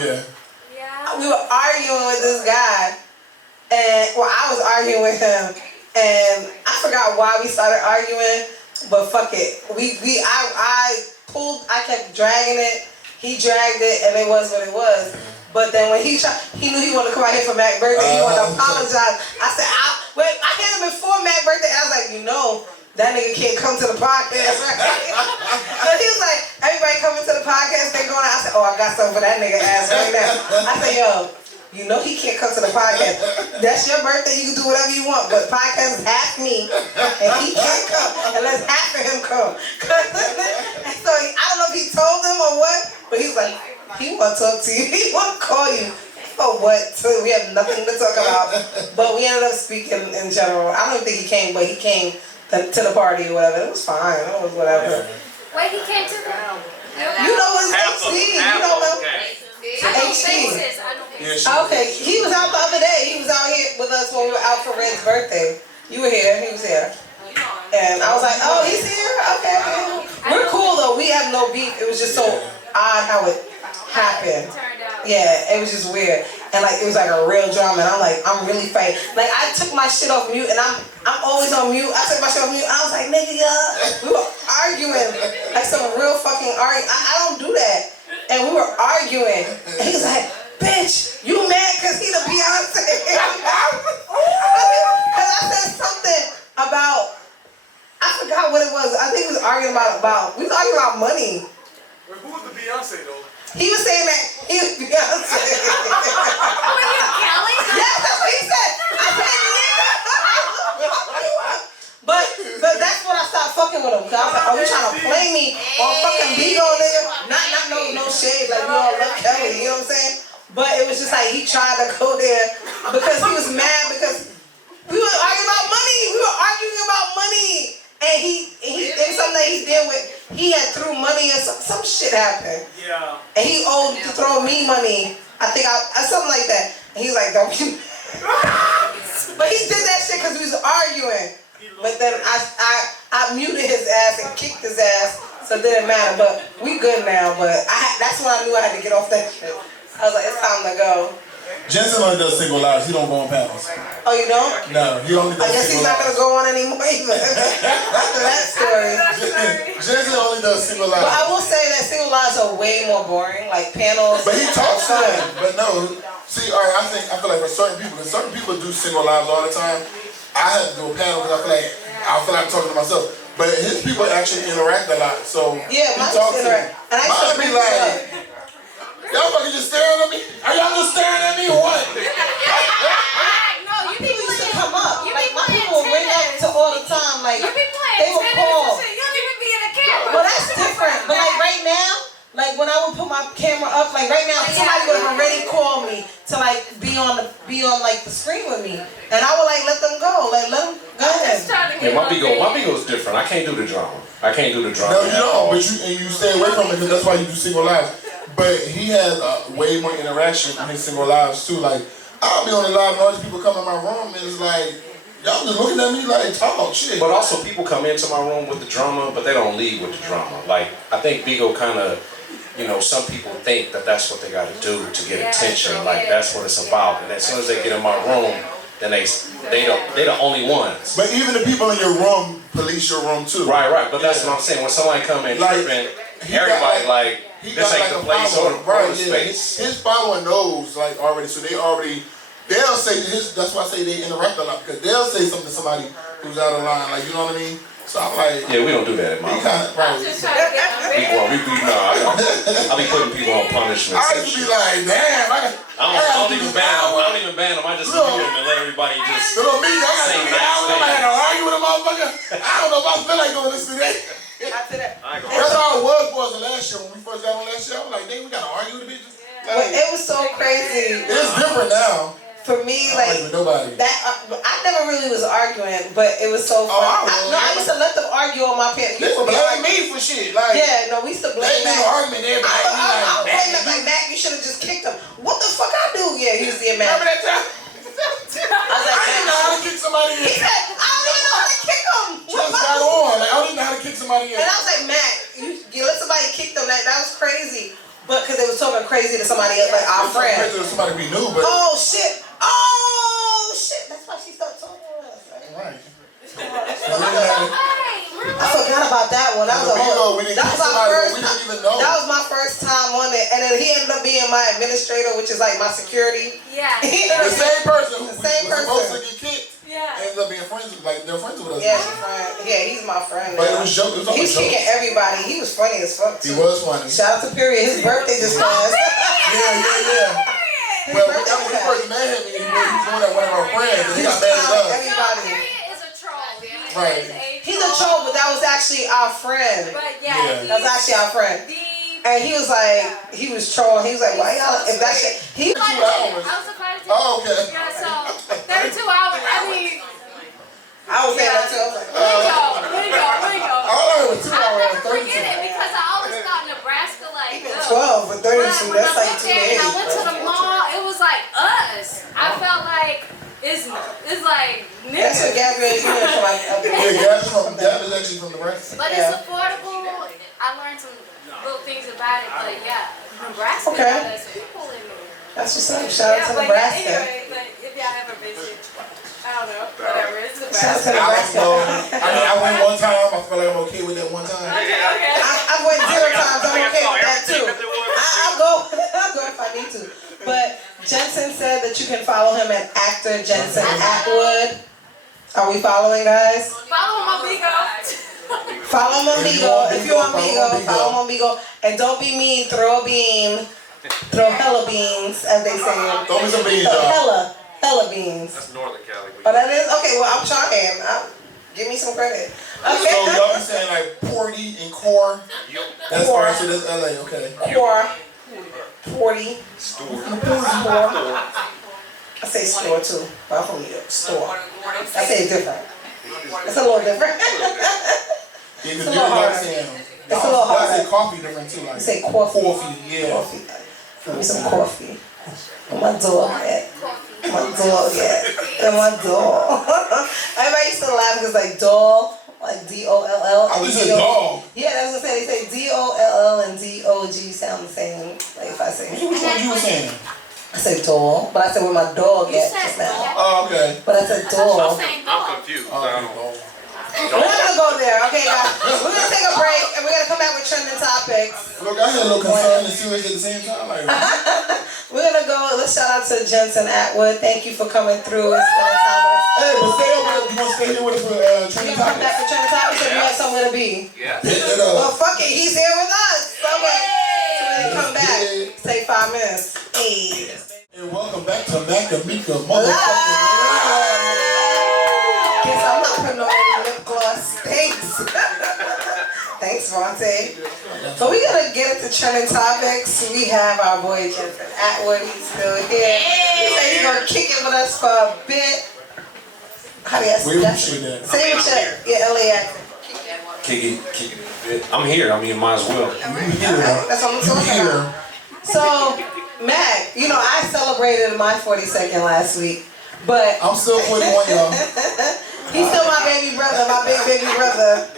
Yeah. yeah. We were arguing with this guy, and I was arguing with him, and I forgot why we started arguing. But fuck it, I kept dragging it. He dragged it, and it was what it was. But then when he knew he wanted to come out here for Mac's birthday. He wanted to apologize. I said, I hit him before Mac's birthday. I was like, that nigga can't come to the podcast, right? But he was like, everybody coming to the podcast, they going out. I said, I got something for that nigga ass right now. I said, he can't come to the podcast. That's your birthday, you can do whatever you want, but podcast is half me, and he can't come unless half of him come. So I don't know if he told them or what, but he was like, he want to talk to you, he want to call you. For what? So we have nothing to talk about. But we ended up speaking in general. I don't think he came, but he came to the party or whatever. It was fine. It was whatever. Wait, he came to the. You know his HD. You know him. I know HD. faces. I know faces. Yeah, Okay, he was out the other day. He was out here with us when we were out for Red's birthday. You were here. He was here. And I was like, oh, he's here? Okay. We're cool, though. We have no beef. It was just so odd how it happened. Yeah, it was just weird. And, like, it was like a real drama. And I'm like, I'm really fighting. Like, I took my shit off mute, and I'm always on mute. I took my shit off mute. I was like, nigga, we were arguing. Like some real fucking arguing. I don't do that. And we were arguing. And he was like, bitch, you mad because he the Beyonce? Because I said something about, I forgot what it was. I think we was arguing about we was arguing about money. Wait, who was the Beyonce though? He was saying that he was Beyonce. Oh, you Kelly? Yes, that's what he said. I said, nigga. But that's when I stopped fucking with him. Cause I was like, oh, you trying to play me on fucking Bigo, nigga? Not no shade. Like, we all love Kelly, you know what I'm saying? But it was just like, he tried to go there because he was mad because we were arguing about money. We were arguing about money. And it was something that he did with, he had threw money and some shit happened. Yeah. And he owed to throw me money. I think something like that. And he was like, don't be. But he did that shit because we was arguing. But then I muted his ass and kicked his ass, so it didn't matter. But we good now. But that's when I knew I had to get off that shit. I was like, it's time to go. Jensen only does single lives. He don't go on panels. Oh, you don't? No, he only does I guess he's single not lives. gonna go on anymore either. After that story. Jensen only does single lives. But I will say that single lives are way more boring. Like panels. But he talks to them. But no, see, all right, I feel like for certain people, because certain people do single lives all the time. I have to do a panel because I feel like I'm talking to myself. But his people actually interact a lot, so yeah, he mine talks to them. interact. And I Mine be like, y'all fucking just staring at me? Are y'all just staring at me or what? No, you be People used to playing. come up. You Like be my playing people ring up tennis. to all the time. Like You be playing they would tennis call. and shit. You don't even be in the camera. Well, that's different. But like right now, like when I would put my camera up, like right now, somebody would have already called me to like be on like the screen with me, and I would like let them go, like let them go ahead. Yeah, my Bigo is different. I can't do the drama. I can't do the drama. No, you don't. But you stay away from it because that's why you do single lives. But he has way more interaction in his single lives too. Like I'll be on the live and all these people come in my room and it's like y'all just looking at me like talk shit. But also people come into my room with the drama, but they don't leave with the drama. Like I think Bigo kind of, some people think that that's what they got to do to get attention. Like that's what it's about. And as soon as they get in my room, then they the only ones. But even the people in your room police your room too. Right. But that's what I'm saying. When somebody come in tripping, everybody this ain't the place or the space. His follower knows already, so they'll say that's why I say they interact a lot because they'll say something to somebody who's out of line, like you know what I mean. So I'm like, yeah, we don't do that at my house. I'm just trying to get I be putting people on punishment. I used to be like, damn, I don't even ban them. I just mute them and let everybody just little me, I got say to be nice out. I had to things. argue with a motherfucker. I don't know if I feel like doing this today. After that, That's how it was for us last year when we first got on last year. I was like, dang, we gotta argue with the bitches. well, it was so crazy. It's different now. For me, I don't argue with nobody. that I never really was arguing, but it was so fun. I used to let them argue on my parents. They would blame me for shit. Like, Yeah, no, we used to blame they Mac. do argument, everybody. I blame Mac. Like, Mac, you should have just kicked him. What the fuck I do? Yeah, he was the man. Remember that time? I was like, I didn't know how to kick somebody in. he said, I don't even know how to kick him. Just got on. Like, I didn't know how to kick somebody in. And I was like, Mac, you let somebody kick them. That was crazy. But because they was talking crazy to somebody else, like our friend. Crazy to somebody we knew, but. Oh shit! That's why she started talking to us. Right. I forgot about that one. That was a whole. We didn't That kick was somebody, our but first. we didn't even know. That was my first time on it, and then he ended up being my administrator, which is like my security. Yeah. The same person who The same was supposed to person. get kicked Yeah. ended up being friends with, they're friends with us. Yeah, now. she's friend. Yeah, he's my friend. But it now. was joke. It was all He was jokes. kicking everybody. He was funny as fuck He too. was funny. Shout out to Period. His birthday just passed. Yeah. Well, when that was the first man hit me, he was going at one of our friends, and he got mad at us. Everybody. Period is a troll. Right. He's a troll, but that was actually our friend. But Yeah. That was actually our friend. And he was like, he was trolling. He was like, why y'all? If that shit, he. 2 hours. I was a flight attendant. Oh, okay. Yeah, so 32 hours. I mean, I was saying that too. I was like, we go. All I heard was 2 I'll hours, never 32. forget it because I always thought Nebraska like. even ugh. 12 or 32. When That's I like looked 2 at it days. and I went to the mall, it was like like new. That's what Gabrielle is doing for like Gab is actually from Nebraska. But it's affordable. I learned some little things about it, but yeah, Nebraska Okay. got us people in there. That's what's up. Shout out to but Nebraska. anyway, but if y'all ever visit, I don't know, whatever, it's Shout out to Nebraska. Nebraska. I mean, I went one time. I feel like I'm okay with that one time. Okay. I went 0 times. I'm okay with that too. I'll go if I need to. But Jensen said that you can follow him at actor Jensen Atwood. Are we following, guys? Follow him on Bigo. Follow him on Bigo. If you're on Bigo, follow him on Bigo. And don't be mean. Throw a bean. Throw hella beans, as they say. Throw me some beans, Hella beans. That's Northern Cali. Oh, that is? Okay, well, I'm trying. Give me some credit. Okay. So y'all be saying like Porty and Core. That's Core. right. So that's LA. Okay. Core. Porty. Store. I say store too, but I'm from New York. Store. I say it different. It's a little different. Yeah, because you're like saying. It's a little I say harder. coffee different too. Like You say coffee. Coffee, yeah. Coffee. Give me some coffee. And my dog at. My dog at. And my dog. Everybody used to laugh because like doll, like D-O-L-L. I was a dog. Yeah, that's what I say. They say D-O-L-L and D-O-G sound the same. Like if I say. Which one you were saying? I said doll, but I said where my dog at just now. Oh, okay. But I said doll. I'm confused. We're not gonna go there, okay, guys? We're gonna take a break and we're gonna come back with trending topics. Look, I had a little concern and serious at the same time. Like, We're gonna go. Let's shout out to Jensen Atwood. Thank you for coming through and spending time with us. hey, but stay over. You want to stay here with us for You trending gonna come back topics? for trending topics or you got somewhere to be? Yeah. Hit it Well, up. fuck it. He's here with us. Okay. So when you come back, say 5 minutes. Hey. And welcome back to Macamika motherfucking. Guess I'm not putting on any lip gloss. Thanks. Thanks, Vontae. So we're gonna get into trending topics. We have our boy Jensen Atwood. He's still here. He said he's gonna kick it with us for a bit. How do you ask We that? appreciate that. Say it with your LA accent. Kick it. I'm here. I mean, might as well. That's what I'm talking about. So, Mac, you know, I celebrated my 42nd last week, but I'm still 41, y'all. he's still my baby brother, my big baby brother.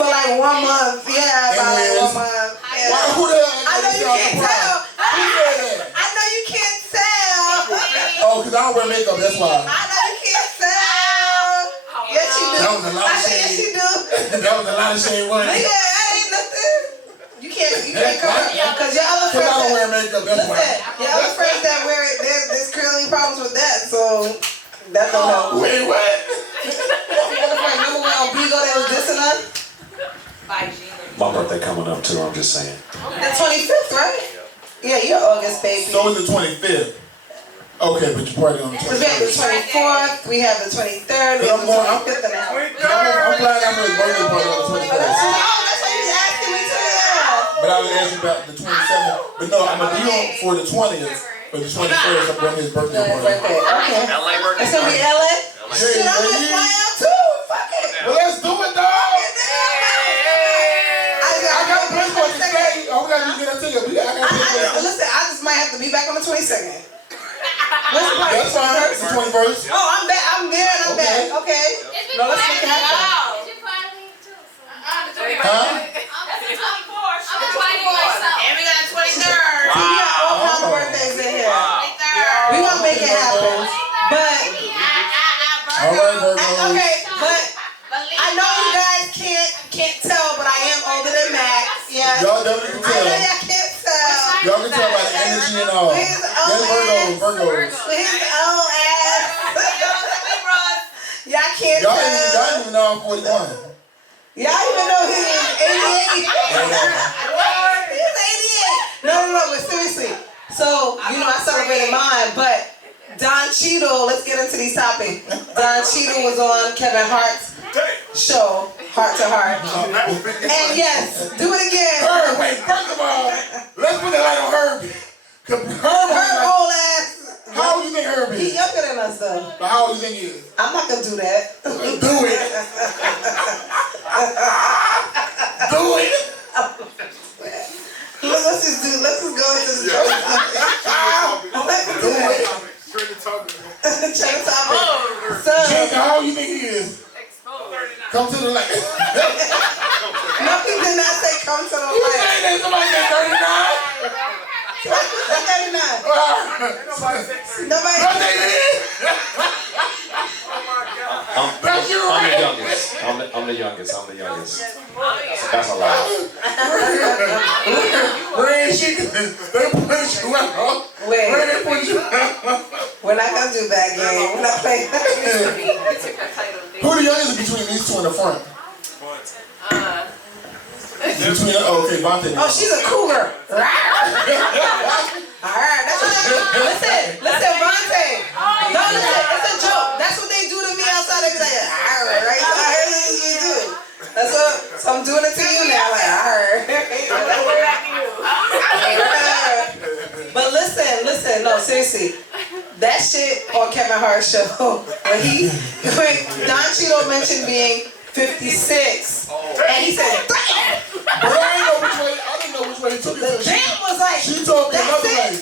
For like 1 month, yeah, about like 1 month. Yeah. Why, who the hell? I know you can't tell. Who said that? I know you can't tell. Oh, because I don't wear makeup, that's why. I know you can't tell. Yes, you do. That was a lot of I said, yes, shade. you do. That was a lot of shade one. Nigga, that ain't nothing. You can't come up because your other Because I friends. don't wear makeup, that's Listen, why. your other friends that wear it, there's clearly problems with that, so that don't help. Wait, what? Your other friend, remember when on Bigo they was dissing us? My birthday coming up too. I'm just saying. The 25th, right? Yeah, you're August, baby. So it's the 25th. Okay, but you party on the We have the 25th. 24th, we have the 23rd, we have the 25th and now. I'm glad I'm at his birthday party on the 21st. That's why you was asking me to But I was asking about the 27th. But no, I'm going to be on for the 20th. But the 21st, I'm going to his birthday party. Okay. LA birthday. It's gonna be LA? Hey, Shit, I'm gonna hey, fly out too. Fuck it. well, let's do it, dog. I got a place for you to stay. Oh, we got to get that to you. Listen, I just might have to be back on the 22nd. What's the party? That's fine. It's the 21st. Oh, I'm back. I'm there and I'm back. Okay. No, let's make it happen. Is your party too? Huh? And we got a 23rd. So we got all kinds of birthdays in here. We gonna make it happen. But All right, Virgo. okay, but I know you guys can't tell, but I am older than Max. Yeah. Y'all definitely can I know tell. y'all can't tell. Y'all can tell by the energy and all. His That's old Virgos. With his own ass. Y'all can't Y'all tell. didn't even know I'm 41. Y'all even know he is 88. He's 88. No, but seriously. So, you know, I celebrated mine, but Don Cheadle, let's get into these topics. Don Cheadle was on Kevin Hart's show, Heart to Heart. And yes, do it again. Herb, wait, first of all, let's put the light on Herb. Cause Herb, Her old ass. how old you think Herb He is? younger than us though. But how old you think he is? I'm not gonna do that. Do it. Do it. Let's just go into the show. Let's do it. Trending topic. Check the topic. So, Come to the light. No, he did not say come to the Who light. said that? Somebody said 39? Who said 39? Nobody. No, they did. That's you, I'm the right? youngest. I'm the youngest. That's a lie. Where is she? They put you out. Wait. Where they put you out? We're not gonna do that game. We're not playing that. Who the youngest between these two in the front? Between, okay, Vontae. Oh, she's a cougar. Alright, that's what listen, Vontae. No, listen, it's a joke. That's what they do to me outside. They be like, alright, right? I heard what you do. That's what, so I'm doing it to you now, like, alright. But listen, no, seriously. That shit on Kevin Hart's show, when Don Cheadle mentioned being 56, and he said, damn! But I didn't know which way he took it. The damn was like, She told me that's another it. way.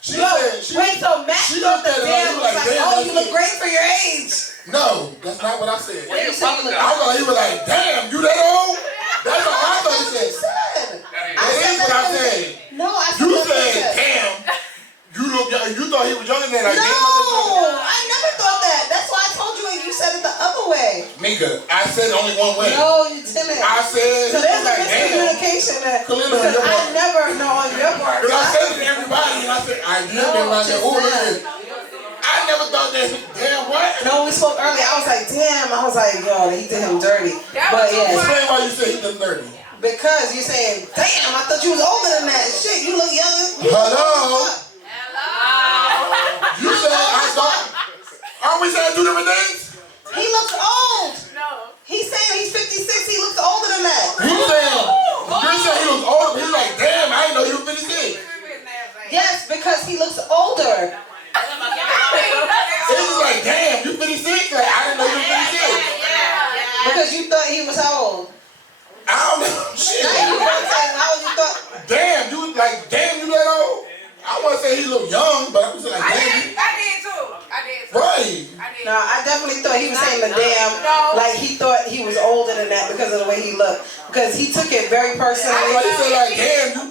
She Yo, said, wait, so Matt she thought looked the at it damn was like, damn, oh, that's you look it. great for your age. No, that's not what I said. What you said you look I thought he was like, damn, you that old? That's what I thought he said. That is what I said. No, I said You what said, said. damn, you look young. You thought he was younger than that. Like, No, damn, I never thought that. That's why I told you and you said it the other way. Mika, I said only one way. No, you didn't. I said, So there's a like, damn. miscommunication there. Clearly, Because on your I part. never know on your part. Because I said it to everybody, and I said, I did it. I said, oh, look at it. I never thought that, damn, what? No, we spoke earlier. I was like, damn. I was like, yo, he did him dirty. But yeah, Explain why you said he did 30. because you're saying, damn, I thought you was older than that. Shit, you look younger. Hello? You said I thought. Aren't we saying two different things? He looks old. No. He's saying he's 56. He looks older than that. You're saying he looks older, but he's like, damn, I didn't know you were 56. Yes, because he looks older. It was like, damn, you 56? Like, I didn't know you were 56. Because you thought he was how old? I don't know. Shit. Now you want to say how old you thought? Damn, you that old? I want to say he looked young, but I was like, damn. I did too. Right. No, I definitely thought he was saying the damn, like he thought he was older than that because of the way he looked. Because he took it very personally. Like, he said, like, damn, you.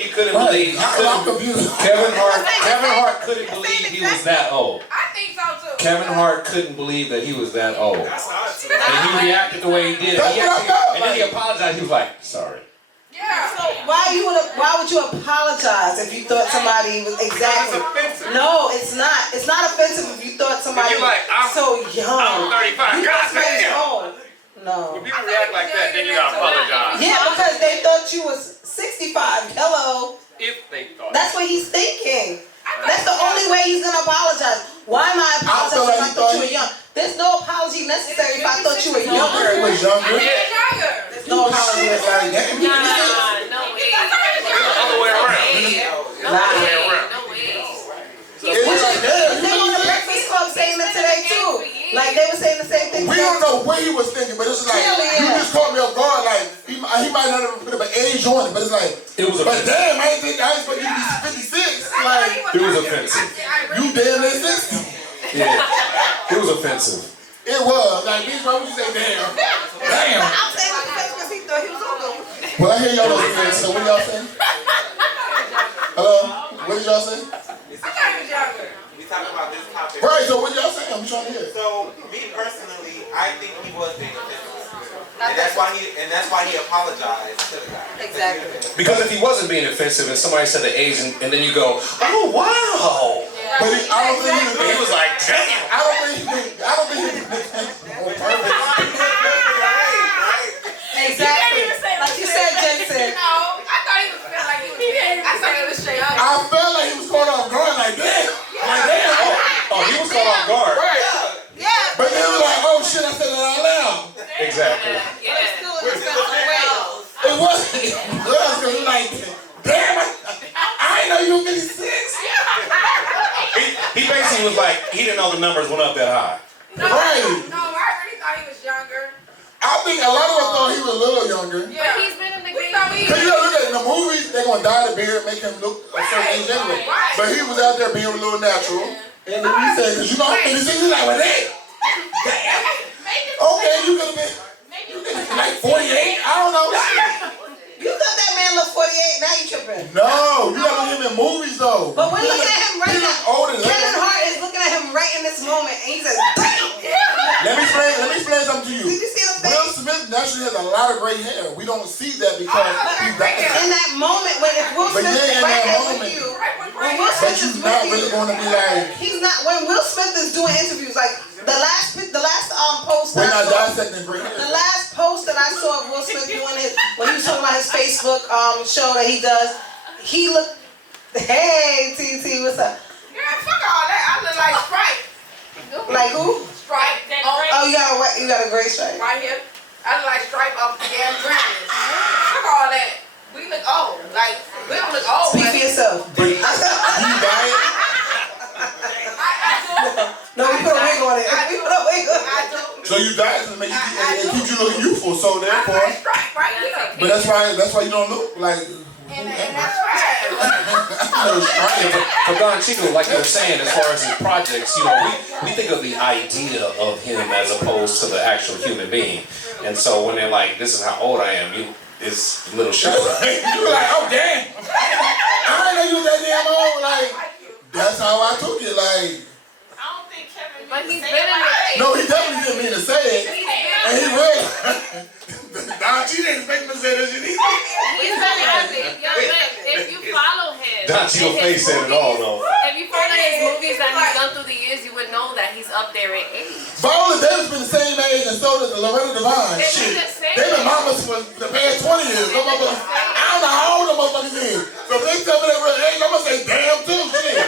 He couldn't believe. I'm confused. Kevin Hart couldn't believe he was that old. I think so too. Kevin Hart couldn't believe that he was that old. And he reacted the way he did. That's what I thought. And then he apologized. He was like, sorry. Yeah. So why would you apologize if you thought somebody was exactly? No, it's not. It's not offensive if you thought somebody You're like, was so young. I'm 35. You God thought somebody was damn. old. No. When people react like that, then you gotta apologize. Yeah, because they thought you was 65. Hello. If they thought. That's what he's thinking. That's the only way he's gonna apologize. Why am I apologizing if I thought you were young? There's no apology necessary if I thought you were He younger. was younger. There's no apology necessary. Damn, you 56. No way. Other way around. Other way around. It's like, damn, They on the Breakfast Club saying it today too. Like they were saying the same thing. we don't know what he was thinking, but it's like, Clearly, you yeah. just caught me off guard. Like, he might not have put an age on it, but it's like, It was but offensive. damn, I didn't expect you to be 56. Like, It was offensive. you damn near 60. Yeah. It was offensive. It was. Like, bitch, why would you say damn? Damn. I'm saying it because he thought he was older. Well, I hear y'all offense, so what y'all saying? Hello? What did y'all say? We talking about this topic. Right, so what y'all saying? I'm trying to hear. So, me personally, I think he was being offensive. And that's why he apologized to the guy. Exactly. Because if he wasn't being offensive and somebody said the age and then you go, oh, wow. But I don't think He was like, damn. I don't think he did on purpose. Exactly. Like you said, Jensen. No, I thought he was feeling like he was big. I thought he was straight up. I felt like he was caught off guard, like damn. Like damn. Oh, he was caught off guard. Right. Yeah. But then it was like, oh shit, I said it out loud. Exactly. It was because it was like, damn, I didn't know you were 56. He basically was like, he didn't know the numbers went up that high. No, Right. no, I really thought he was younger. I think a lot of us thought he was a little younger. Yeah. But he's been in the We game. thought he Cause you gotta look at it, in the movies, they're gonna dye the beard, make him look a certain age anyway. Right. But he was out there being a little natural. And then he said, cause you know I'm 56, he's like, well, damn. tripping. No, you gotta look at him in movies though. But we're looking at him right now. Older. Kevin Hart is looking at him right in this moment, and he says, "Damn." Let me explain something to you. Did you see the face? Will Smith naturally has a lot of gray hair. We don't see that because he's In that moment, when if Will Smith is right there with you, when Will but Smith is you're not with really you, going to be like. he's not. When Will Smith is doing interviews, like the last post We're that I not saw, dissecting gray hair. the last post that I saw of Will Smith doing his, when he was talking about his Facebook show that he does, he looked. Hey, TT, what's up? Yeah, fuck all that. I look like Sprite. Like who? Sprite. Oh, you got a gray stripe. Right here. I look like Stripe off the damn Grammys. Fuck all that. We look old. Like, we don't look old. Speak for yourself. But you buy it? No, we put a wig on it. We put a wig on it. I do. So you diet to make it keeps you looking youthful. So therefore, Stripe right here. but that's why you don't look like. And that's right. For Don Cheadle, like you were saying, as far as his projects, you know, we think of the idea of him as opposed to the actual human being. And so when they're like, "This is how old I am," it's a little shocking. You're like, oh damn! I didn't know you was that damn old. Like that's how I took it. Like. I don't think Kevin. But he's been in the No, he definitely didn't mean to say it. And he read. Don Cheadle didn't expect him to say that shit either. He's been in it. Yo, but if you follow him, Don Cheadle's face said it all, though. if you follow his movies that he's done through the years, you would know that he's up there in age. Viola Davis been the same age and so does Loretta Devine. They've Shit. been the same They've been age. mamas for the past 20 years. Them motherfuckers, I don't know how old them motherfuckers is. So if they tell me their real age, I'm gonna say damn too. Shit.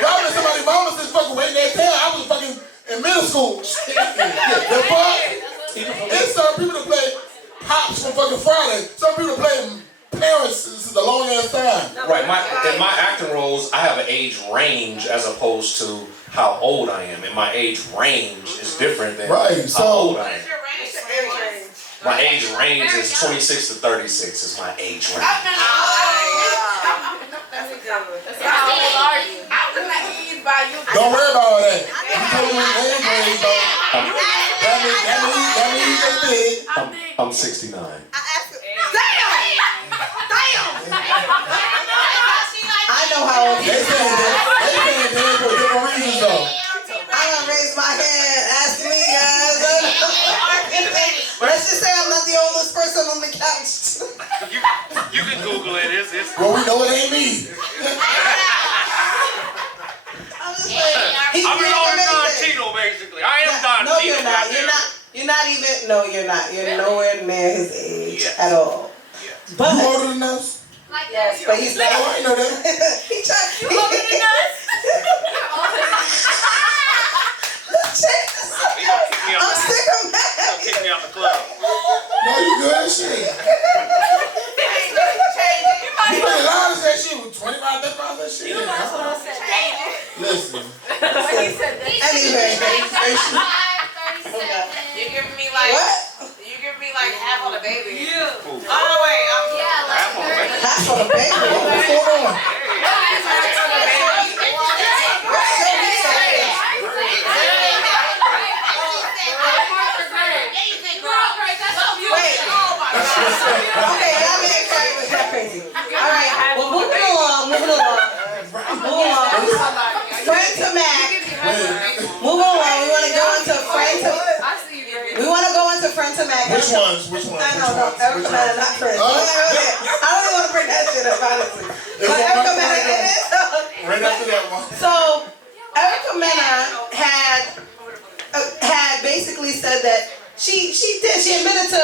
Y'all been somebody's mama since fucking waiting their tail. I was fucking in middle school. Shit. The fuck? There's some people that play Pops from fucking Friday. Some people that play parents since a long ass time. Right, in my acting roles, I have an age range as opposed to how old I am. And my age range is different than how old I am. My age range is 26 to 36 is my age range. How old are you? Don't worry about all that. You told me age range though. That means you just did. I'm 69. I know how old They saying that for different reasons though. I'm gonna raise my hand. Ask me, guys. Let's just say I'm not the oldest person on the couch. You can Google it. It's Well, we know it ain't me. I'm just saying. He's I'm bigger an than Don anything. Cheadle, basically. I am Don No, Cheadle. you're not. You're not even. No, you're not. You're nowhere near his age at all. You But older than us? yes, but he's not. Oh, I ain't know that. He tried. You older than us? I'm sick of He'll that. kick me out the club. No, you good shit. You put a lot of that shit with 25, 35 that shit. Listen. Anyway, You giving me like what? you giving me like half on the baby. Ooh. Oh no, wait, I'm Half on the baby. Half for the baby. What's going on? Okay, y'all make it crazy. All right, well, moving along. Friend to Mac. Moving along. We want to go into friend to. We want to go into friend to Mac. Which ones? Which ones? No, Erica Mena, not Chris. I don't even want to bring that shit up, honestly. But Erica Mena did it. Right after that one. So, Erica Mena had basically said that she admitted to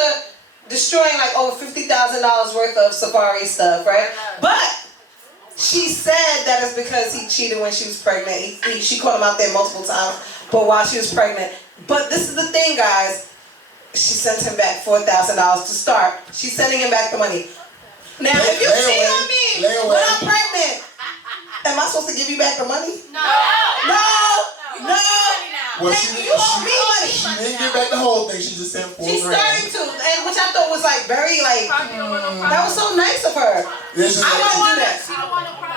destroying like over $50,000 worth of Safari stuff, right? But she said that it's because he cheated when she was pregnant. She caught him out there multiple times, but while she was pregnant. But this is the thing, guys. She sent him back $4,000 to start. She's sending him back the money. Now, if you cheat on me when I'm pregnant, am I supposed to give you back the money? No. Well, You owe me money. she didn't get back the whole thing. She just sent $4 She's grand. starting to, and which I thought was like very like, that was so nice of her. It's just I like, want to do that.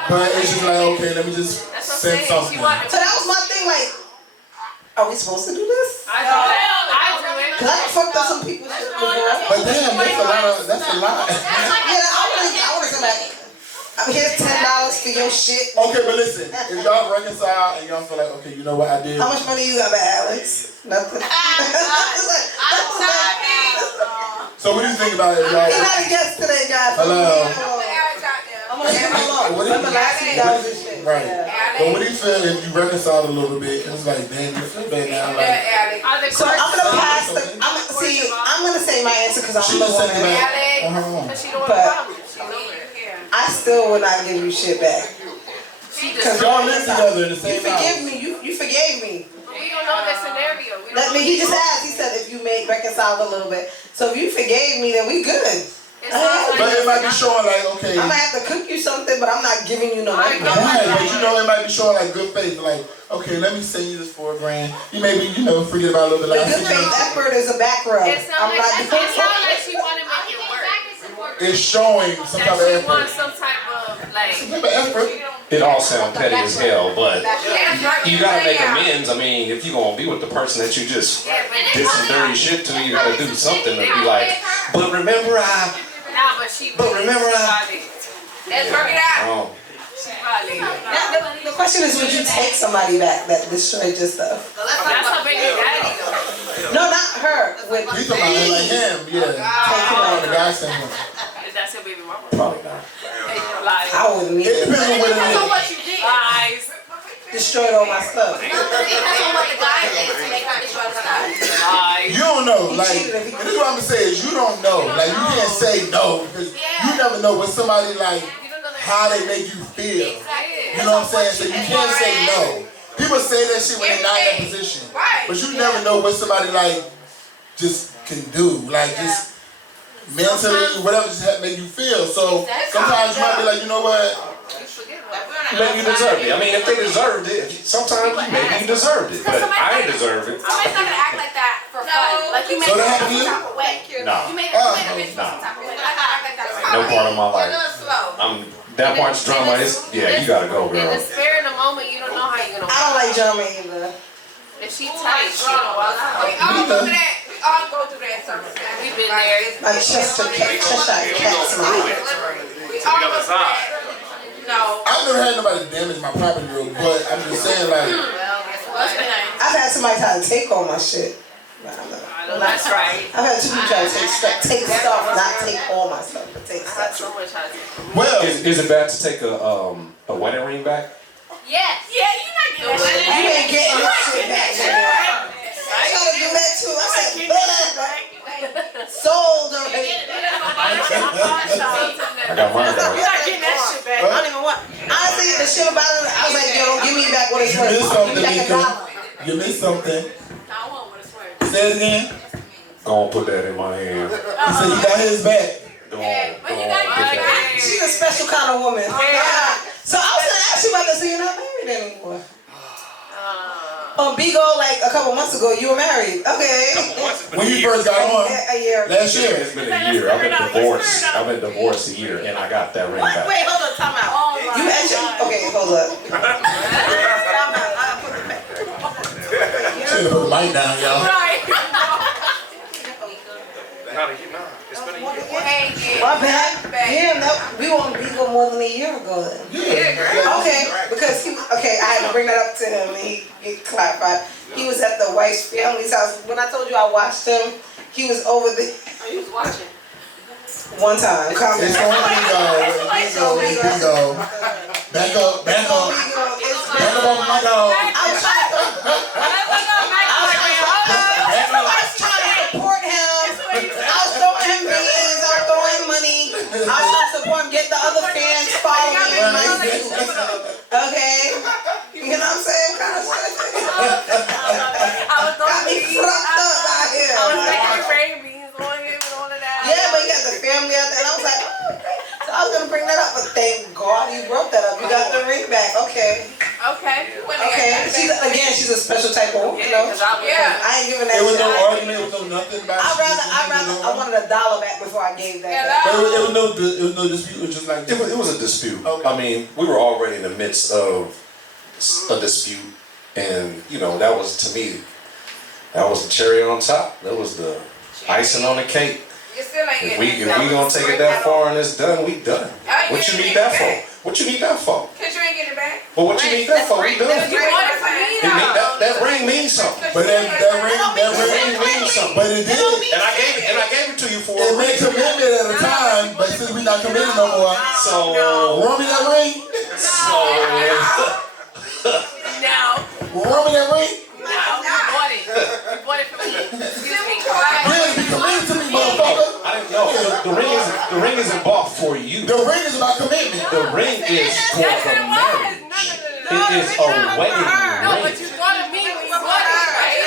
but it's just like, okay, let me just send something. So that was my thing, like, are we supposed to do this? I do it. Cause I done fucked up some people's shit before. But damn, that's a lot. Yeah, I want to come back. I Here's $10 for your shit. Okay, but listen, if y'all reconcile and y'all feel like, okay, you know what I did? How much money you got back, Alex? Nothing. So what do you think about it, y'all? He's not a guest today, guys. Hello. I'm gonna leave him alone. Remember last week that was this shit. Right. Yeah. But what do you feel if you reconciled a little bit? It's like, damn, you feel bad now. Like, So I'm gonna pass the. I'm gonna say my answer because I'm the woman. But I still would not give you shit back. Cause y'all live together in the same house. You forgive me. You forgave me. We don't know that scenario. He just asked. He said if you reconciled a little bit. So if you forgave me, then we good. But it might be showing like, okay. I might have to cook you something, but I'm not giving you no money. Right, but you know it might be showing like good faith. Like, okay, let me send you this $4,000. You maybe, forget about a little bit. The good faith effort is a back rub. It sounds like she want to make it work. It's showing some type of effort. She wants some type of like. Some type of effort. It all sounds petty as hell, but you gotta make amends. I mean, if you're gonna be with the person that you just did some dirty shit to, you gotta do something to be like, but remember Let's work it out. Now, the question is, would you take somebody back that destroyed your stuff? That's her baby daddy. No, not her. With He's talking about like him, yeah. Take him out, the guy standpoint. That's her baby mama. probably not. I wouldn't It either. depends on what it is. What you did. Lies. Destroyed all my stuff. It depends on what the guy did to make her destroy the stuff. Lies. You don't know, like, and this is what I'm gonna say is you don't know. Like, you can't say no because you never know what somebody like, how they make you feel. You know what I'm saying? So you can't say no. People say that shit when they're not in that position. But you never know what somebody like just can do. Like just mentally, whatever just make you feel. So sometimes you might be like, you know what? Maybe you deserved it. I mean, if they deserved it, sometimes maybe you deserved it, but I ain't deserve it. Somebody's not gonna act like that for fun. Like you made So that it happened to you? some type of way. No. You made a bitch some type of way. Like act like that. No part of my life. Slow. That much drama is, yeah, you gotta go, In girl. the spirit of the moment, you don't know how you're gonna. I don't like drama either. If she tight, she don't want We all go through that. We all go through that service. We've been there. My Cheshire cat's mine. We all go through that. No. I've never had nobody damage my property, but I'm just saying like. I've had somebody try to take all my shit. That's right. I've had two people try to take stuff, not take all my stuff, but take stuff. So much how to take. Well, Is it bad to take a wedding ring back? Yes. Yeah, you're not getting that. You ain't getting this shit back, nigga. I gotta do that too. I said, sold already. I got mine back. You're not getting that shit back. I don't even want. Honestly, the shit about it, I was like, yo, don't give me back what it's you worth. missed Give something, me back Nika. $1. You missed something. I want what it's worth. Say it again. Go on, put that in my hand. He said you got his back. Go on, But you put got that. She's a special kind of woman. Yeah. So I was gonna ask you about this, so you're not married anymore. On Bigo, like a couple months ago, you were married. Okay. When you first got on, A year. last year. It's been a year. I've been divorced. I've been divorced a year, and I got that ring back. Wait, hold on, time out. You actually, okay, hold up. Should have put the mic down, y'all. My bad. Damn, we were on Bigo more than a year ago then. Yeah. Okay, because I had to bring that up to him and he clarified. He was at the wife's family's house. When I told you I watched him, he was over there. He was watching. One time. It's on Bigo. Back up. Back up on my dog. I was trying to support him. I was throwing him beans. I was throwing him money. I was trying to support him. Get the other fans following him. Okay? You know what I'm saying? Kind of shit. Got me fucked up out here. I was making rain beans on him and all of that. Yeah, but you got the family out there. And I was like, oh, okay. So I was going to bring that up. But thank God you brought that up. You got the ring back. Okay. Okay. Okay. She's a special type of woman, you know? I ain't giving that It was shit. no argument. It was no nothing about I wanted $1 back before I gave that back. But it was no dispute. It was just like It was a dispute. Okay. I mean, we were already in the midst of a dispute, and that was, to me, that was the cherry on top. That was the icing on the cake. If we gonna take it that far and it's done, we done. What you need that for? What you need that for? Cause you ain't getting it back. But what you need that for? We done. You bought it for me though. That ring means something. But that ring means something. But it did. And I gave it to you for It a made reason. commitment at a time, but since we not committed no more, So run me that ring. Run me that ring. You bought it for me. Excuse me. Really be committed to me, motherfucker. I didn't know. The ring isn't bought for you. The ring is about commitment. The ring is for the marriage. It is a wedding No, but ring. you bought it me when you bought it, right?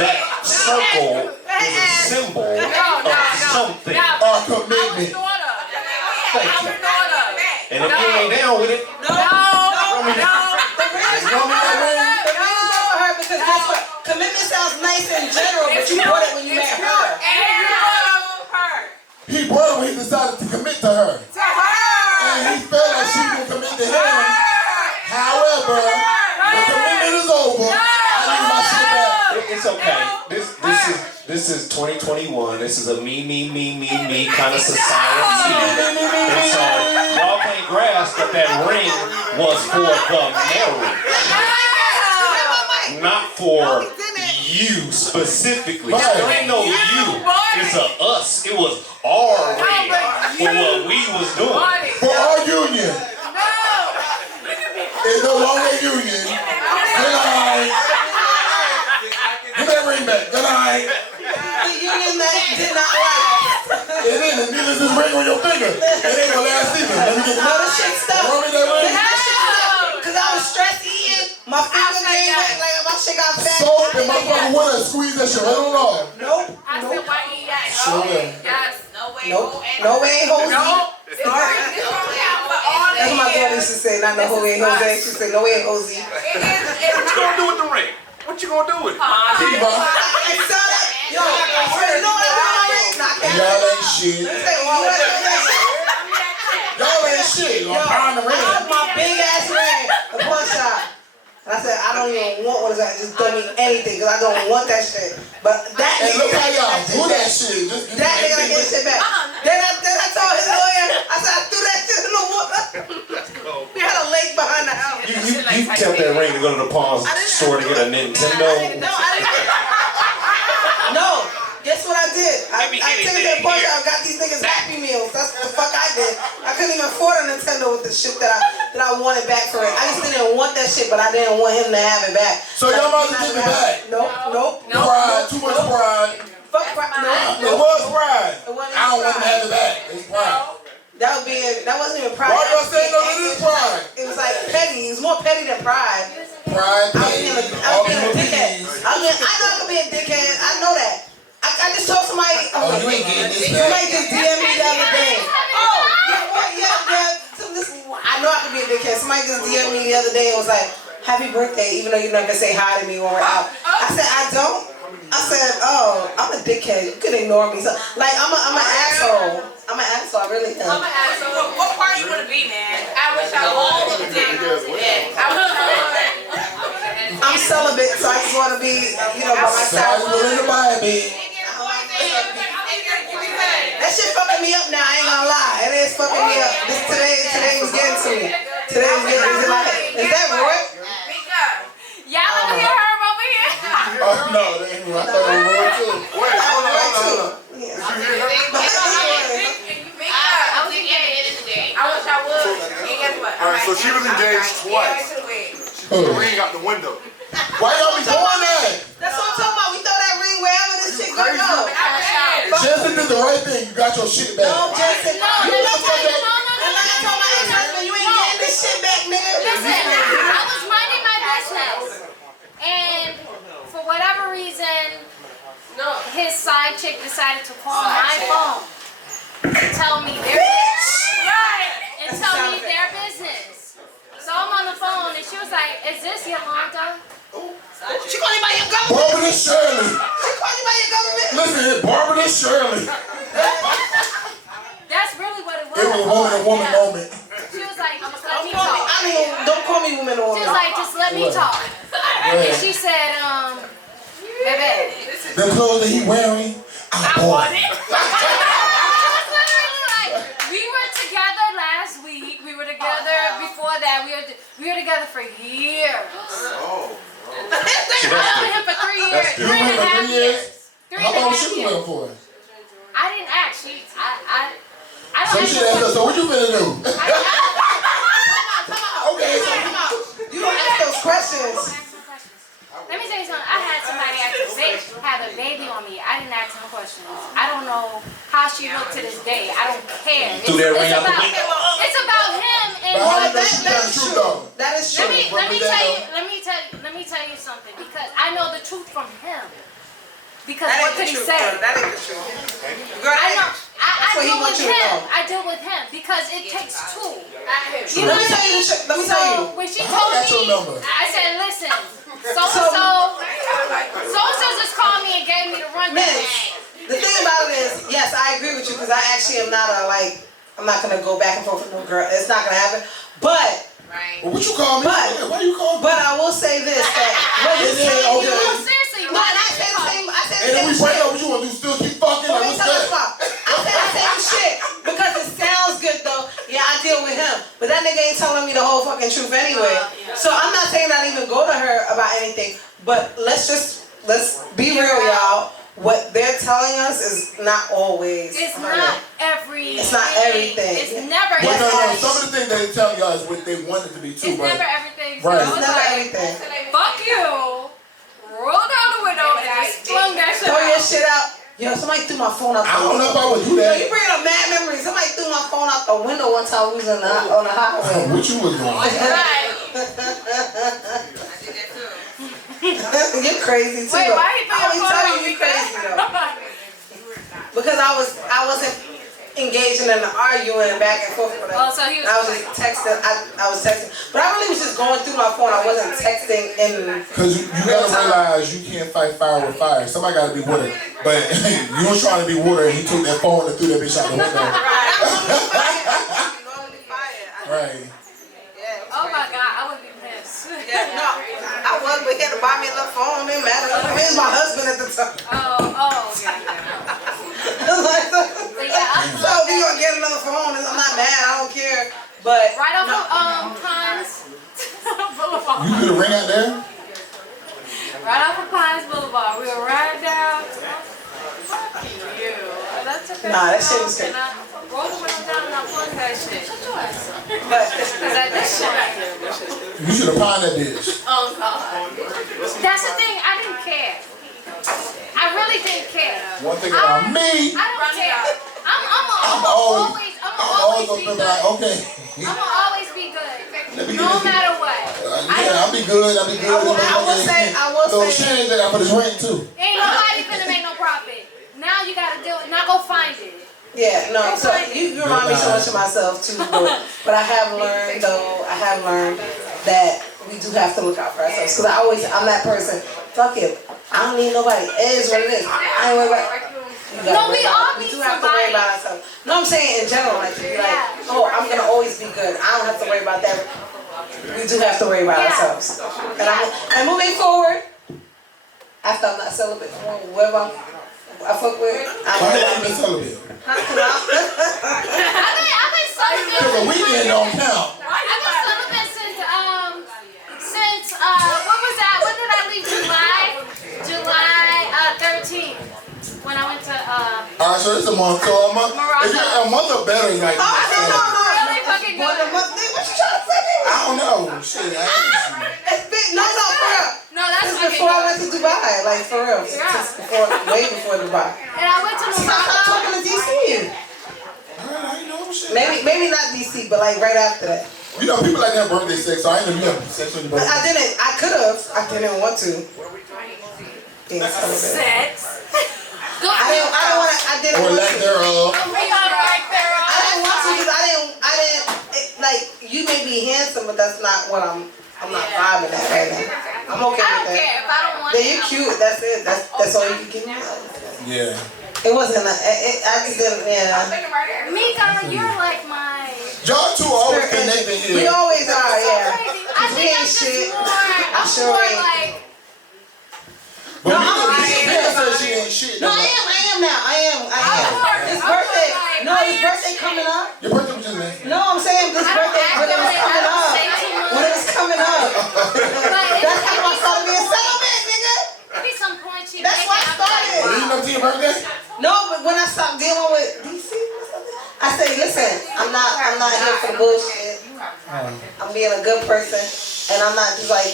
That circle is a symbol of something. Our commitment. Thank you. And if you ain't down with it, Because guess what? Commitment sounds nice in general, but you bought it when you met her. He brought it when he decided to commit to her. And he felt like she would commit to him. However, the commitment is over. I need my shit back. it's okay. This is 2021. This is a me kind of society. And so y'all can't grasp that ring was for the marriage. Not for you specifically. There ain't no you. It's a us. It was our ring for what we was doing. For our union. It's no longer a union. Good night. Give that ring back. Good night. The union that did not last. It is. And neither is this ring on your finger. It ain't gonna last either. Let me get No, the shit stuck. Run me that ring. Because I was stressed eating. My finger game went like my shit got fat. Soap and motherfucking water. Squeeze that shit right on off. Nope. I said, why you got Sure. Nope. No way ain't Jose. That's what my daughter used to say, not no way ain't Jose. She said, no way ain't Jose. What you gonna do with the ring? What you gonna do with it? Yo, you know what I'm doing? Y'all ain't shit. Y'all ain't shit. I'm buying the ring. My big ass ring, the pawn shop. And I said, I don't even want what is that. Just don't mean anything, because I don't want that shit. But that And nigga, look how y'all do that shit. Just that nigga got his shit back. Then I told his lawyer, I said, I threw that shit in the water. We had a lake behind the house. You kept that ring to go to the pawn store to get a Nintendo. No, I didn't. No. Guess what I did? I took it to the pawn shop, got these niggas Happy Meals. That's what the fuck I did. I couldn't even afford a Nintendo with the shit that I wanted back for it. I just didn't want that shit, but I didn't want him to have it back. So y'all about to give it back? Nope. Pride, too much pride. Fuck pride. It was pride. It wasn't I don't want to pride. have it back. It's pride. That wasn't even pride. Why y'all saying no to this pride? It was like petty. It was more petty than pride. Pride, I was pain, being a dickhead. I know I could be a dickhead. I know that. I just told somebody. Oh, you ain't getting this back. Somebody just DM'd me the other day. Oh, yeah. I know I could be a dickhead. Somebody just DM'd me the other day and was like, "Happy birthday," even though you're not gonna say hi to me when we're out. I said, I don't. I said, oh, I'm a dickhead. You can ignore me. So, like, I'm an asshole. I'm an asshole. I really am. I'm an asshole. What part you wanna be, man? I wish I was. I'm celibate, so I just want to be, by myself. That shit fucking me up now. I ain't gonna lie. It is fucking me up. Today was getting to me. Today was getting to me. Is that Roy? Y'all wanna hear her over here? Oh, no, that ain't Roy. I thought it was Roy, too. Wait, hold on. Did you hear her? I wish I would. And guess what? Alright, so she was engaged twice. She threw the ring out the window. Why y'all be doing that? That's what I'm talking about. We throw that ring wherever this shit gonna go. Jensen did the right thing. You got your shit back. No, Jensen. No, You let me motherfucker. tell you, no. And like I told my ex-husband, you ain't getting this shit back, nigga. Listen, I was minding my business, and for whatever reason, his side chick decided to call my phone to tell me their and tell me their business. So I'm on the phone, and she was like, "Is this Yolanda?" She called you by your government. Barbara Shirley. She called you by your government. Listen, Barbara Shirley. That's really what it was. It was a woman-to-woman moment. She was like, "Just let me talk." Don't call me woman or She woman. was like, "Just let me talk." And she said, "Baby." The clothes that he wearing, I bought it. We were together last week. We were together for years. Oh. I known him for 3 years. You were with him for 3 years? 3 How and a long half was you years. with him for? I didn't ask. I So don't she ask. asked us, so what you finna do? Come on. You don't ask those questions. Let me tell you something. I had somebody actually have a baby on me. I didn't ask him questions. I don't know how she looked to this day. I don't care. Threw that ring out the window. It's about him and But how what. you know she telling the truth though? That is true. Let me tell you something, because I know the truth from him. Because That what ain't could the he truth, say? girl. That ain't the truth. Girl, I know. I what he deal with wants you to him. know. I deal with him because it takes two. Let me tell you the truth. Let me tell you. When she I told got your me, number. I said, listen, so-and-so just called me and gave me the rundown. Mitch, the thing about it is, yes, I agree with you because I actually am not I'm not going to go back and forth with no girl. It's not going to happen. But, Well, what you call me? Why you call me? but I will say this, that what he said, No, okay. seriously, No, and I say the same, I say And the then we same break shit. up, what you want to do? Still keep fucking? Let Like, me what's tell you that? something. I say the same shit because it sounds good though. Yeah, I deal with him. But that nigga ain't telling me the whole fucking truth anyway. So I'm not saying I even go to her about anything. But let's be real, y'all. What they're telling us is not always. it's not everything. It's not everything. It's never But everything. no, some of the things they tell y'all is what they want it to be too, It's but never everything. Right. So It's it's never like, everything. fuck you. Roll down the window and just flung that shit Throw your out. shit out. Yo, somebody threw my phone out the I don't know if I would do Yo, that. you bringing up mad memories. Somebody threw my phone out the window one time we was on the highway. What you was doing? Right. You're crazy too. Wait, why you I always throw tell your phone you out? you crazy though. Because I wasn't engaging in the arguing back and forth with him. Oh, so he was. I was just texting. I was texting, but I really was just going through my phone. I wasn't texting in. Because you gotta realize you can't fight fire with fire. Somebody gotta be water. But you was trying to be water and he took that phone and threw that bitch out the window. Right. Oh my God, I would be pissed. Yeah, no, I was, but he had to buy me a little phone. Didn't matter. He was my husband at the time. Yeah. I was like, But yeah, so if you gonna get another phone, I'm not mad. I don't care. But right off of Pines Boulevard. You threw the ring out there? Right off of Pines Boulevard. We were riding down. Fuck you. That's okay. Nah, that shit was good. And I rolled the window down and I flung that shit. but Because I did shit. You should have pawned that bitch. Oh God. That's the thing. I didn't care. I really didn't care. One thing about me, I don't care. I'm always always gonna be be like, good. okay. I'm gonna always be good. Let me No get this. matter what. Yeah, I'll be good. I will say, change that for this ring too. Ain't nobody finna make no profit. Now you gotta do it. Now go find it. yeah, no. So you remind me so much of myself too. But I have learned that we do have to look out for ourselves. Because I'm that person. Fuck it. I don't need nobody. It is what it is. I ain't worried about. No, we all We need do have to worry somebody. about ourselves. No, I'm saying in general, like to be like, oh, I'm gonna always be good. I don't have to worry about that. We do have to worry about ourselves. And moving forward, after I'm not celibate, whoever I fuck with, Why have you been celibate? I've been celibate. Because the weekend don't count. I've been celibate since what was that? When did I leave? July 13th. When I went to Alright, so it's a month. So if you're a month or better, like. really fucking good. What you trying to say? I don't know. Shit, I ain't. It's big. No, for real. No, that's This is fucking before I good. went to Dubai, like for real. Yeah. Way before Dubai. And I went to Stop Morocco. talking to DC. I know shit. Maybe not DC, but like right after that. You know, people like that birthday sex, so I ain't know you have sex on your But birthday. I could have. I didn't want to. Being celibate. Sex. I didn't Or want lack to. thereof. I didn't want to because like you may be handsome, but that's not what I'm not vibing at right now. I'm okay I with don't that. care if I don't want Then you're cute. That's it. That's all you can give me. Yeah. It wasn't. I just didn't. Yeah. Mika, you're like my. Y'all two always connected We here. always are. Yeah. Crazy. I We think ain't I'm just shit. more. I I'm sure more ain't. like. But No, Mika said she ain't shit. No, I am now. I am. His birthday. No, his birthday coming up. Your birthday was just next. No, I'm saying this birthday when it was coming up. When it was coming up. she That's why I started. Leading up to your birthday? No, but when I stopped dealing with DC, I say, listen, I'm not here for the bullshit. I'm being a good person, and I'm not just like,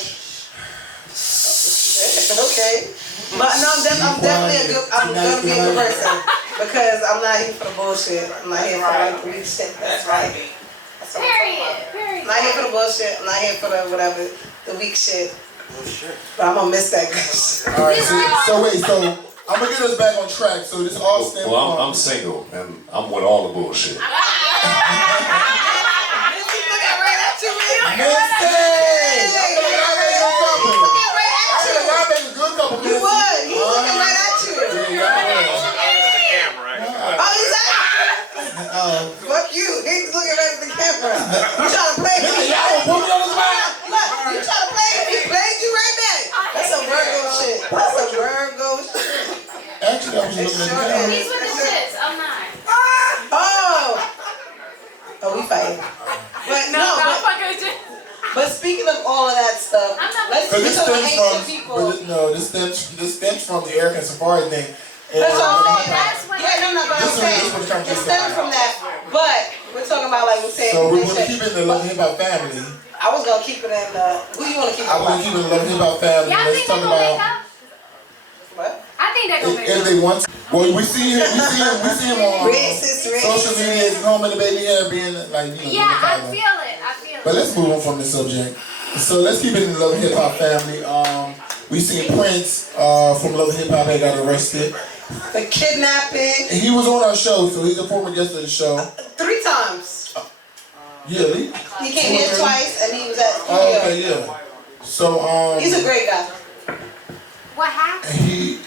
okay. But no, I'm definitely I'm gonna be a good person because I'm not here for the bullshit. I'm not here for like the weak shit. That's right. Period. I'm not here for the bullshit. I'm not here for the whatever, the weak shit. But I'm gonna miss that good shit. All right, so wait, so I'm gonna get us back on track. So this all stems Well, from. I'm single and I'm with all the bullshit. You would. He's looking right at you. Oh, he's like, fuck you. He's looking right at the camera. You trying to play me? Look, you trying to play me? He played you right back. That's some Virgo shit. That's some Virgo shit. Actually, I was just looking at the camera. He's with the shits. I'm not. Oh, we fighting. But no, but speaking of all of that stuff, let's talk about ancient people. This stems from the Eric and Safari thing. That's what I'm saying. That's what But I'm saying it stems from that. But we're talking about like we said. So we want to keep it in the Love and Hip Hop family. I was gonna keep it in the. Who you want to keep it? I want to keep it in the Love and Hip Hop family. Y'all Let's think talk they're gonna make about. up? What? I think they're gonna make If up. they want to. Well, we see him on social media, home and the baby hair being like, you know. Yeah, I feel it. But let's move on from the subject. So let's keep it in the Love and Hip Hop family. We seen Prince from Love and Hip Hop had got arrested. The kidnapping. He was on our show, so he's a former guest of the show. 3 times. Yeah, He came here twice, and he was at studio. Oh, okay, yeah. So he's a great guy. What happened?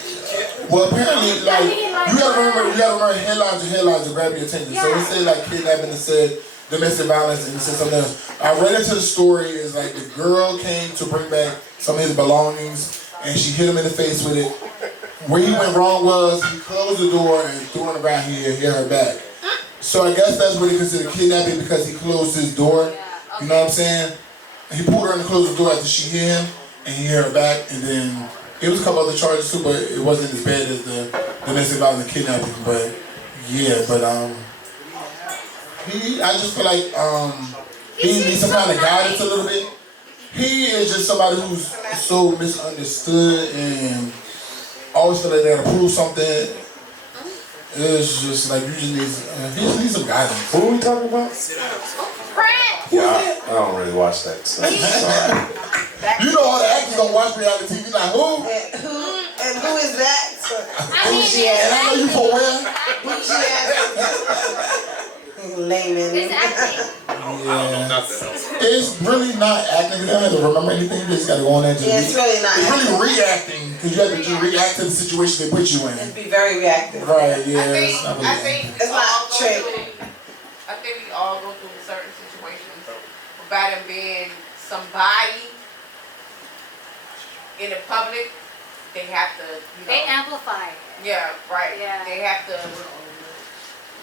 Well, apparently, like you gotta remember, headlines to grab your attention. So it said like kidnapping, it said domestic violence, and it said something else. I read into the story is like the girl came to bring back some of his belongings, and she hit him in the face with it. Where he went wrong was he closed the door and threw it around here and hit her back. So I guess that's what they consider kidnapping because he closed his door. You know what I'm saying? And he pulled her in to close the door after she hit him, and he hit her back, and then it was a couple other charges too, but it wasn't as bad as the domestic violence and kidnapping. But yeah, but I just feel like he needs some kind of guidance a little bit. He is just somebody who's so misunderstood and always feel like they gotta prove something. It's just like he just needs some guidance. Who are we talking about? Prince. Yeah, I don't really watch that stuff. Sorry. You know all the actors don't watch reality TV, like who? And who is that? And I know you from where? Layman. It's acting. Yeah. It's really not acting. You don't have to remember anything. You just gotta go on there and just It's really not. It's really reacting because you have to just react to the situation they put you in. It'd be very reactive. Right, yeah. I think It's not trick. I think we all go through certain situations about them being somebody in the public. They have to, They amplify it. Yeah, right. Yeah. They have to.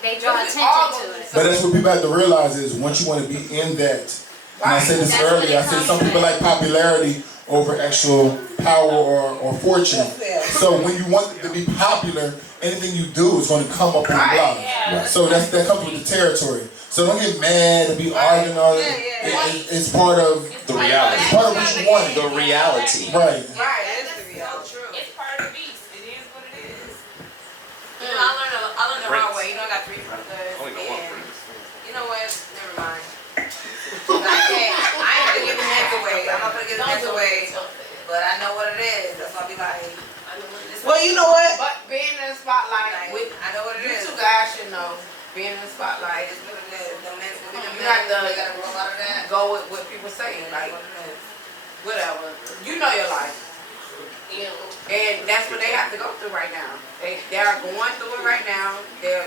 They draw attention to it. But that's what people have to realize is once you want to be in that, and I said this That's earlier, I what it said comes some people with. like popularity over actual power or fortune. So when you want to be popular, anything you do is going to come up on the block. Yeah. So that comes with the territory. So don't get mad and be arguing all that. It's part of The reality. It's part of what you want. The reality. Right. Right, that is the reality. It's part of the beast. It is what it is. You know, I learned the hard way. You know, I got 3 brothers. And you know what? Never mind. I ain't gonna give the hands away. I'm not gonna give the hands away. But I know what it is. That's why I be like, I know what it is. Well, you know what? But being in the spotlight with I know what it you is. two guys should know. Being in the spotlight It's what it is. The men's gonna be the You men. have to We gotta roll out of that. go with what people say. Like What it is. whatever. You know your life. Yeah. And that's what they have to go through right now. They are going through it right now. They're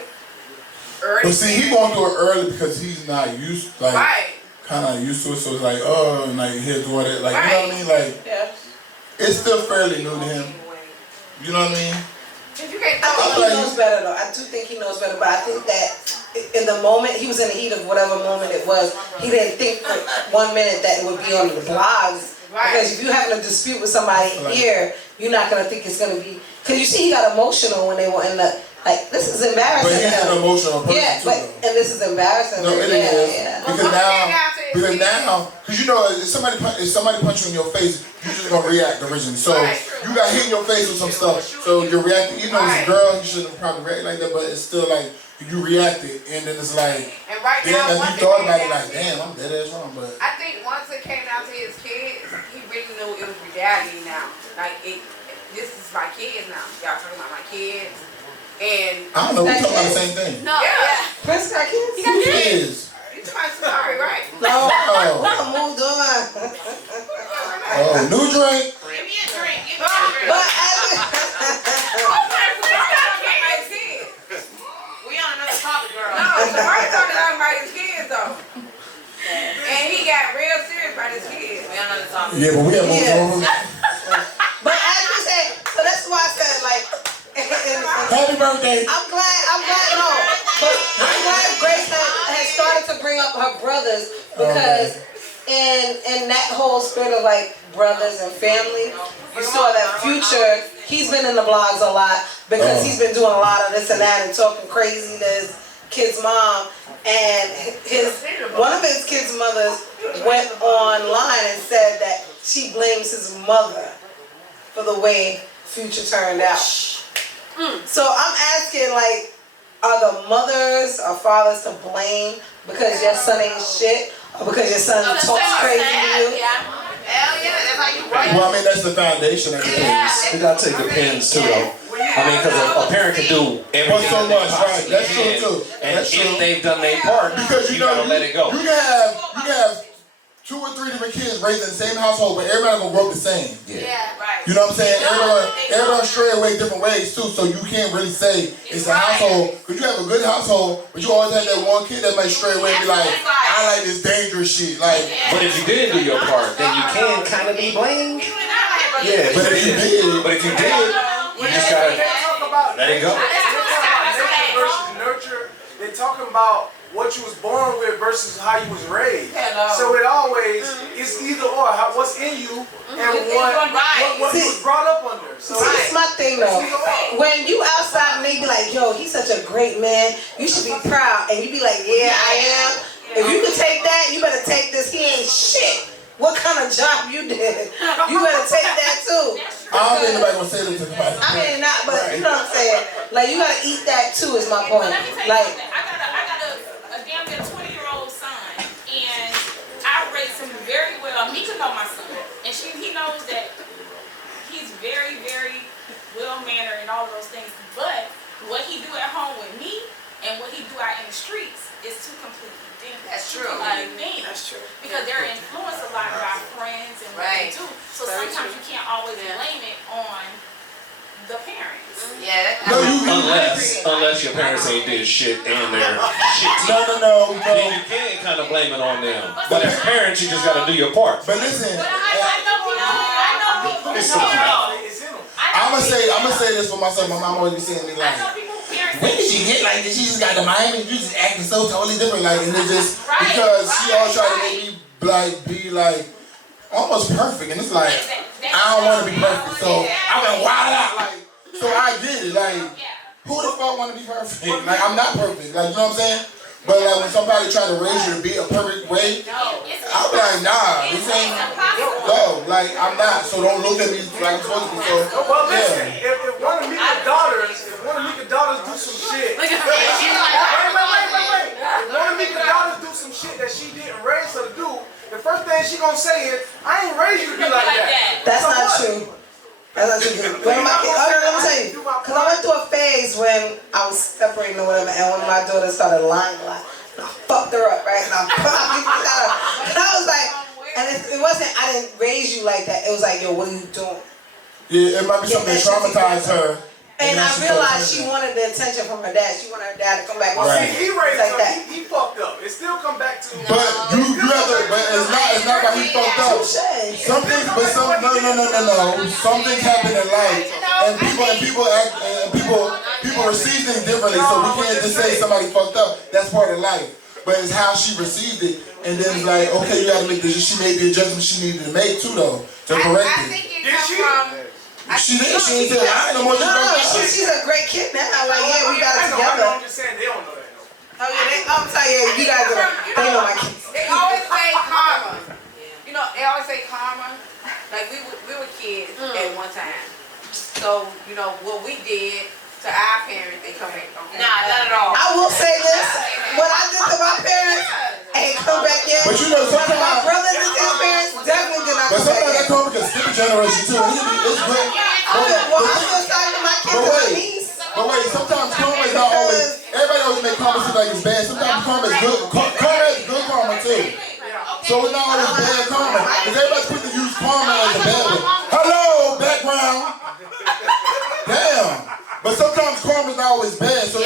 early. But see, he going through it early because he's not used, like, right. kind of used to it. So it's like, oh, and like he'll do it. Like, you know what I mean? Like, Yeah. it's still fairly new to him. You know what I mean? If you can't I throw think he knows better though. I do think he knows better, but I think that in the moment, he was in the heat of whatever moment it was, he didn't think for 1 minute that it would be on the blogs. Because if you're having a dispute with somebody here, you're not going to think it's going to be, because you see he got emotional when they were in the, like, this is embarrassing. But he's an emotional person too, and this is embarrassing. No, it is. Because now, because you know, if somebody punch you in your face, you're just gonna react originally. So you got hit in your face with some stuff. So you're reacting. You know, as a girl, you shouldn't probably react like that, but it's still like you reacted, and then it's like, and right then now, as you thought about it, like, damn, I'm dead ass wrong. But I think once it came out to his kids, he really knew it was reality now. Like this is my kids now. Y'all talking about my kids. And I don't know, we're talking about the same thing. No, yeah. Prince got kids? He got kids. You talking sorry, right? No, moved on. Oh, new drink. Give me a drink. Give me a drink. But we on another topic, girl. No, so I ain't talking about his kids though. And he got real serious about his kids. We on another topic. Yeah, but we have moved on. But as you said, so that's why I said, like, happy birthday. I'm glad Grace has started to bring up her brothers, because in that whole spirit of like brothers and family, you saw that Future, he's been in the blogs a lot because he's been doing a lot of this and that and talking crazy to his kid's mom, and one of his kids' mothers went online and said that she blames his mother for the way Future turned out. So I'm asking, like, are the mothers or fathers to blame because your son ain't shit, or because your son talks crazy to you? Hell yeah, that's how you right. Well, I mean, that's the foundation of it. It gotta take the pins too, though. I mean, because a parent can do everything. So much, right? That's true too. And if they've done their part, because you gotta let it go. You can have 2 or 3 different kids raised in the same household, but everybody gonna grow up the same. Yeah, right. You know what I'm saying? Everybody stray away different ways too, so you can't really say it's a household. Because you have a good household, but you always have that one kid that might stray away and be like, I like this dangerous shit. Like, but if you didn't do your part, then you can kind of be blamed. Yeah, but if you did, you just gotta let it go. Versus nurture, they're talking about what you was born with versus how you was raised. So it always it's either or. What's in you and what you was brought up under. So that's my thing though. When you outside and they be like, yo, he's such a great man, you should be proud, and you be like, yeah, I am. If you can take that, you better take this. He ain't shit. What kind of job you did? You better take that too. I don't think nobody gonna say that to somebody. I mean, not, but you know what I'm saying. Like, you gotta eat that too. Is my point. Like, I got a damn near 20-year-old son, and I raised him very well. Mika know my son, and he knows that he's very, very well mannered and all of those things. But what he do at home with me and what he do out in the streets is two completely different. That's true. Things. That's true. Because they're influenced a lot by friends and what they do. So sometimes you can't always blame it on the parents. Yeah. No, Unless your parents ain't did shit and they're shit. No. Then you can kind of blame it on them. But as parents, you just gotta do your part. But listen, But I know people. I'm gonna say this for myself. My mom always be saying me like, when did she get like this? She just got to Miami. You just acting so totally different. Like, and it's just because she always try to make me be like almost perfect, and it's like I don't want to be perfect, so I'm gonna wild out. Like, so I get it. Like, who the fuck want to be perfect? Like, I'm not perfect. Like, you know what I'm saying? But like when somebody try to raise you to be a perfect way, I'm like, nah, this ain't. No, like I'm not. So don't look at me like I'm supposed to be. So well, listen, if one of Mika's daughters do some shit. Wait. If one of Mika's daughters do some shit that she didn't raise her to do, the first thing she gonna say is, I ain't raised you to be like that. That's not true. That's not true. Let me tell you. Because I went through a phase when I was separating or whatever, and when my daughter started lying a lot, and I fucked her up, right? And I was like, and it wasn't, I didn't raise you like that. It was like, yo, what are you doing? Yeah, it might be something that traumatized her. And I realized she wanted the attention from her dad. She wanted her dad to come back. Well, Right. see, he raised her. He fucked up. It still come back to. But you have to. But it's not about he fucked up. Some things, but no. Some things happen in life, and people receives things differently, so we can't just say somebody fucked up. That's part of life. But it's how she received it, and then it's like, okay, you gotta make the. She made the adjustment she needed to make too, though, to correct I it. think it comes from. She didn't tell I ain't no more. She's a great kid now. Like, yeah, we got it together. I'm just saying they don't know that though. Oh yeah, I'm telling you, you guys they know my kids. They always say karma. You know, they always say karma. Like we were kids at one time. So, you know, what we did to our parents, they come back. Okay? Nah, not at all. I will say this, what I did to my parents ain't come back yet. But you know, What sometimes my brothers and his parents definitely did not but come back sometimes that yet. comes because different generation too. It's good. Well, I'm still talking to my kids and my niece. But wait, sometimes karma is not always. Everybody always make karma seem like it's bad. Sometimes karma is good. Karma is good karma too. So it's not always bad karma. Because everybody's quick to use karma as a bad one. Hello, background. Damn. But sometimes karma is not always bad. So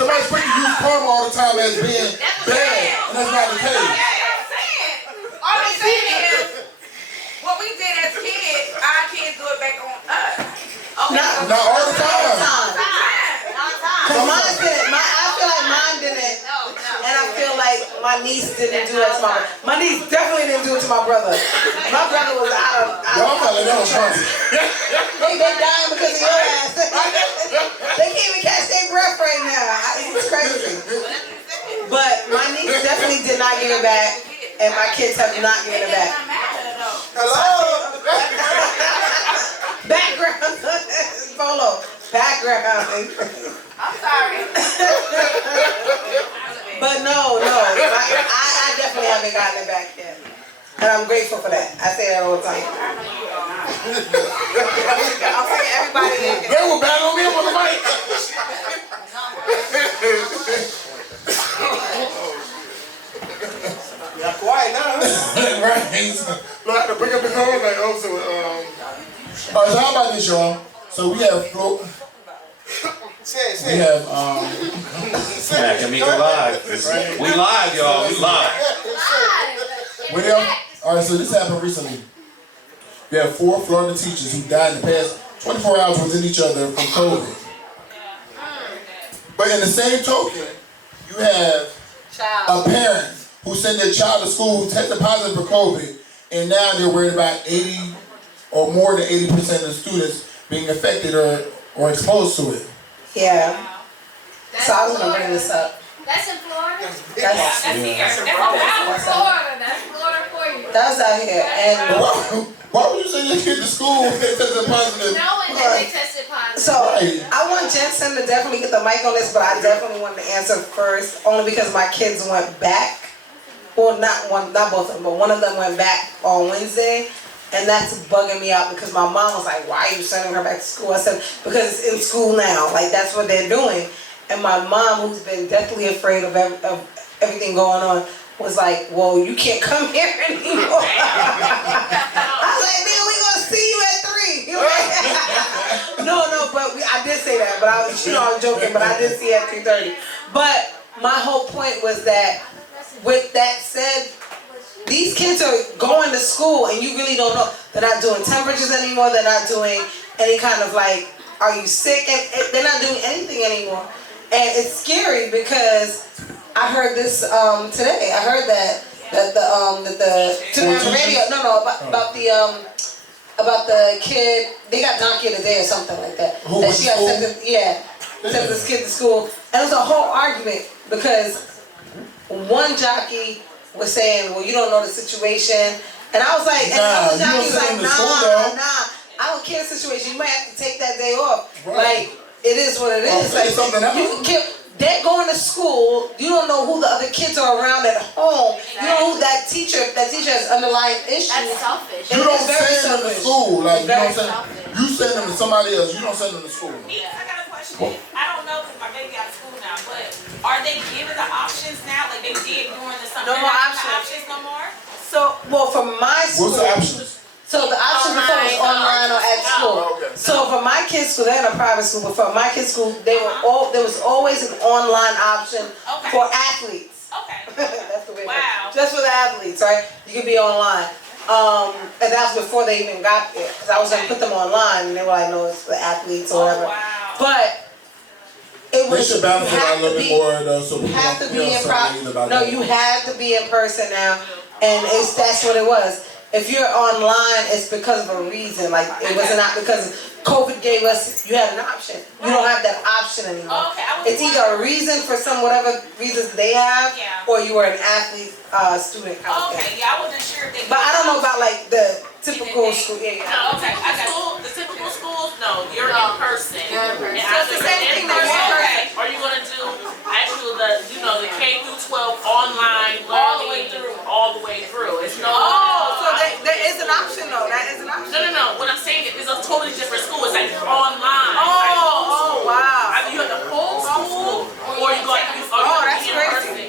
somebody's quick to use karma all the time as being bad, and that's not the case. All I'm saying is, what we did as kids, our kids do it back on us. Not all the time. Cause mine didn't. I feel like mine didn't, and I feel like my niece didn't do that to my brother. My niece definitely didn't do it to my brother. My brother was out of. Y'all probably know something. They dying because of your ass. They can't even catch their breath right now. It's crazy. But my niece definitely did not give it back, and my kids have not given it back. Hello. Background, Polo. Background. I'm sorry. But no, I definitely haven't gotten it back yet. And I'm grateful for that. I say that all the time. I'm saying everybody. They were bad on me on the mic. Y'all quiet now. Right. Look, I have to bring up the code like, oh, so, all right, so how about this, y'all? So we have Say. Smack and Mika live. We live, y'all. We live. All right, so this happened recently. We have 4 Florida teachers who died in the past 24 hours within each other from COVID. But in the same token, you have a parent who sent their child to school who tested positive for COVID, and now they're worried about 80 or more than 80% of the students being affected or exposed to it. Yeah. So I was gonna bring this up. That's in Florida? That's Florida. That's Florida for you. That was out here. And why would you send your kid to school if they tested positive? Knowing that they tested positive. so I want Jensen to definitely get the mic on this, but I definitely want to answer first, only because my kids went back. Well, not both of them, but one of them went back on Wednesday. And that's bugging me out because my mom was like, why are you sending her back to school? I said, because it's in school now. Like, that's what they're doing. And my mom, who's been deathly afraid of everything going on, was like, well, you can't come here anymore. I was like, nigga, we gonna see you at 3. No, but I did say that, but I was joking, but I did see it at 3:30. But my whole point was that, with that said, these kids are going to school and you really don't know. They're not doing temperatures anymore. They're not doing any kind of like, are you sick? And they're not doing anything anymore. And it's scary because I heard this today. I heard that the radio. About the kid. They got donkey of the day or something like that. That she got sent this kid to school. And it was a whole argument because one jockey was saying, well, you don't know the situation. And I was like, and the other jockey was like, nah, I don't care the situation. You might have to take that day off. Right. Like, it is what it is. Like, they're going to school. You don't know who the other kids are around at home. You don't know who that teacher has underlying issues. That's selfish. You don't send them to school. Like, you send them to somebody else. You don't send them to school. I got a question. I don't know because my baby out of school now, but are they given the options now like they did during the summer? No more options. No more? So, well, for my school. What's the options? So the option before was online or at school. Okay. So for my kids' school, they're in a private school, but for my kids' school, there was always an online option for athletes. Okay. That's the way. Wow. Just for the athletes, right? You could be online. And that was before they even got there. Because I was going to put them online, and they were like, no, it's for athletes or whatever. Wow. But They should balance it out a little bit more though, so you people have don't to be feel in so mean about No, that. you have to be in person now, and that's what it was. If you're online, it's because of a reason. Like it was not because COVID gave us. You had an option. You don't have that option anymore. Okay, It's either a reason for whatever reasons they have, or you are an athlete, student. Okay, yeah, I wasn't sure if they. But I don't know about like the typical school. No, okay, the typical schools, no, you're in person. And So it's the same thing that you're in person. Are you gonna do actually the K through 12 online learning all the way through? It's no. So there is an option though. That is an option. No. What I'm saying is a totally different school. It's like online. Oh, wow. Either you have the whole school or you go in person.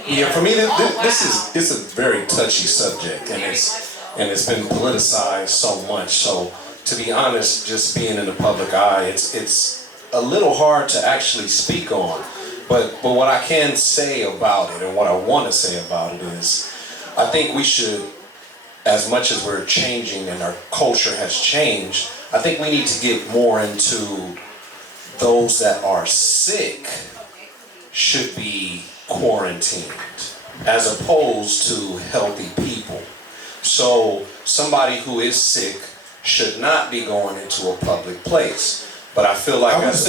Yeah, for me, this is a very touchy subject, and it's been politicized so much. So, to be honest, just being in the public eye, it's a little hard to actually speak on. But what I can say about it, and what I want to say about it is, I think we should, as much as we're changing and our culture has changed, I think we need to get more into those that are sick should be quarantined as opposed to healthy people. So somebody who is sick should not be going into a public place. But I feel like as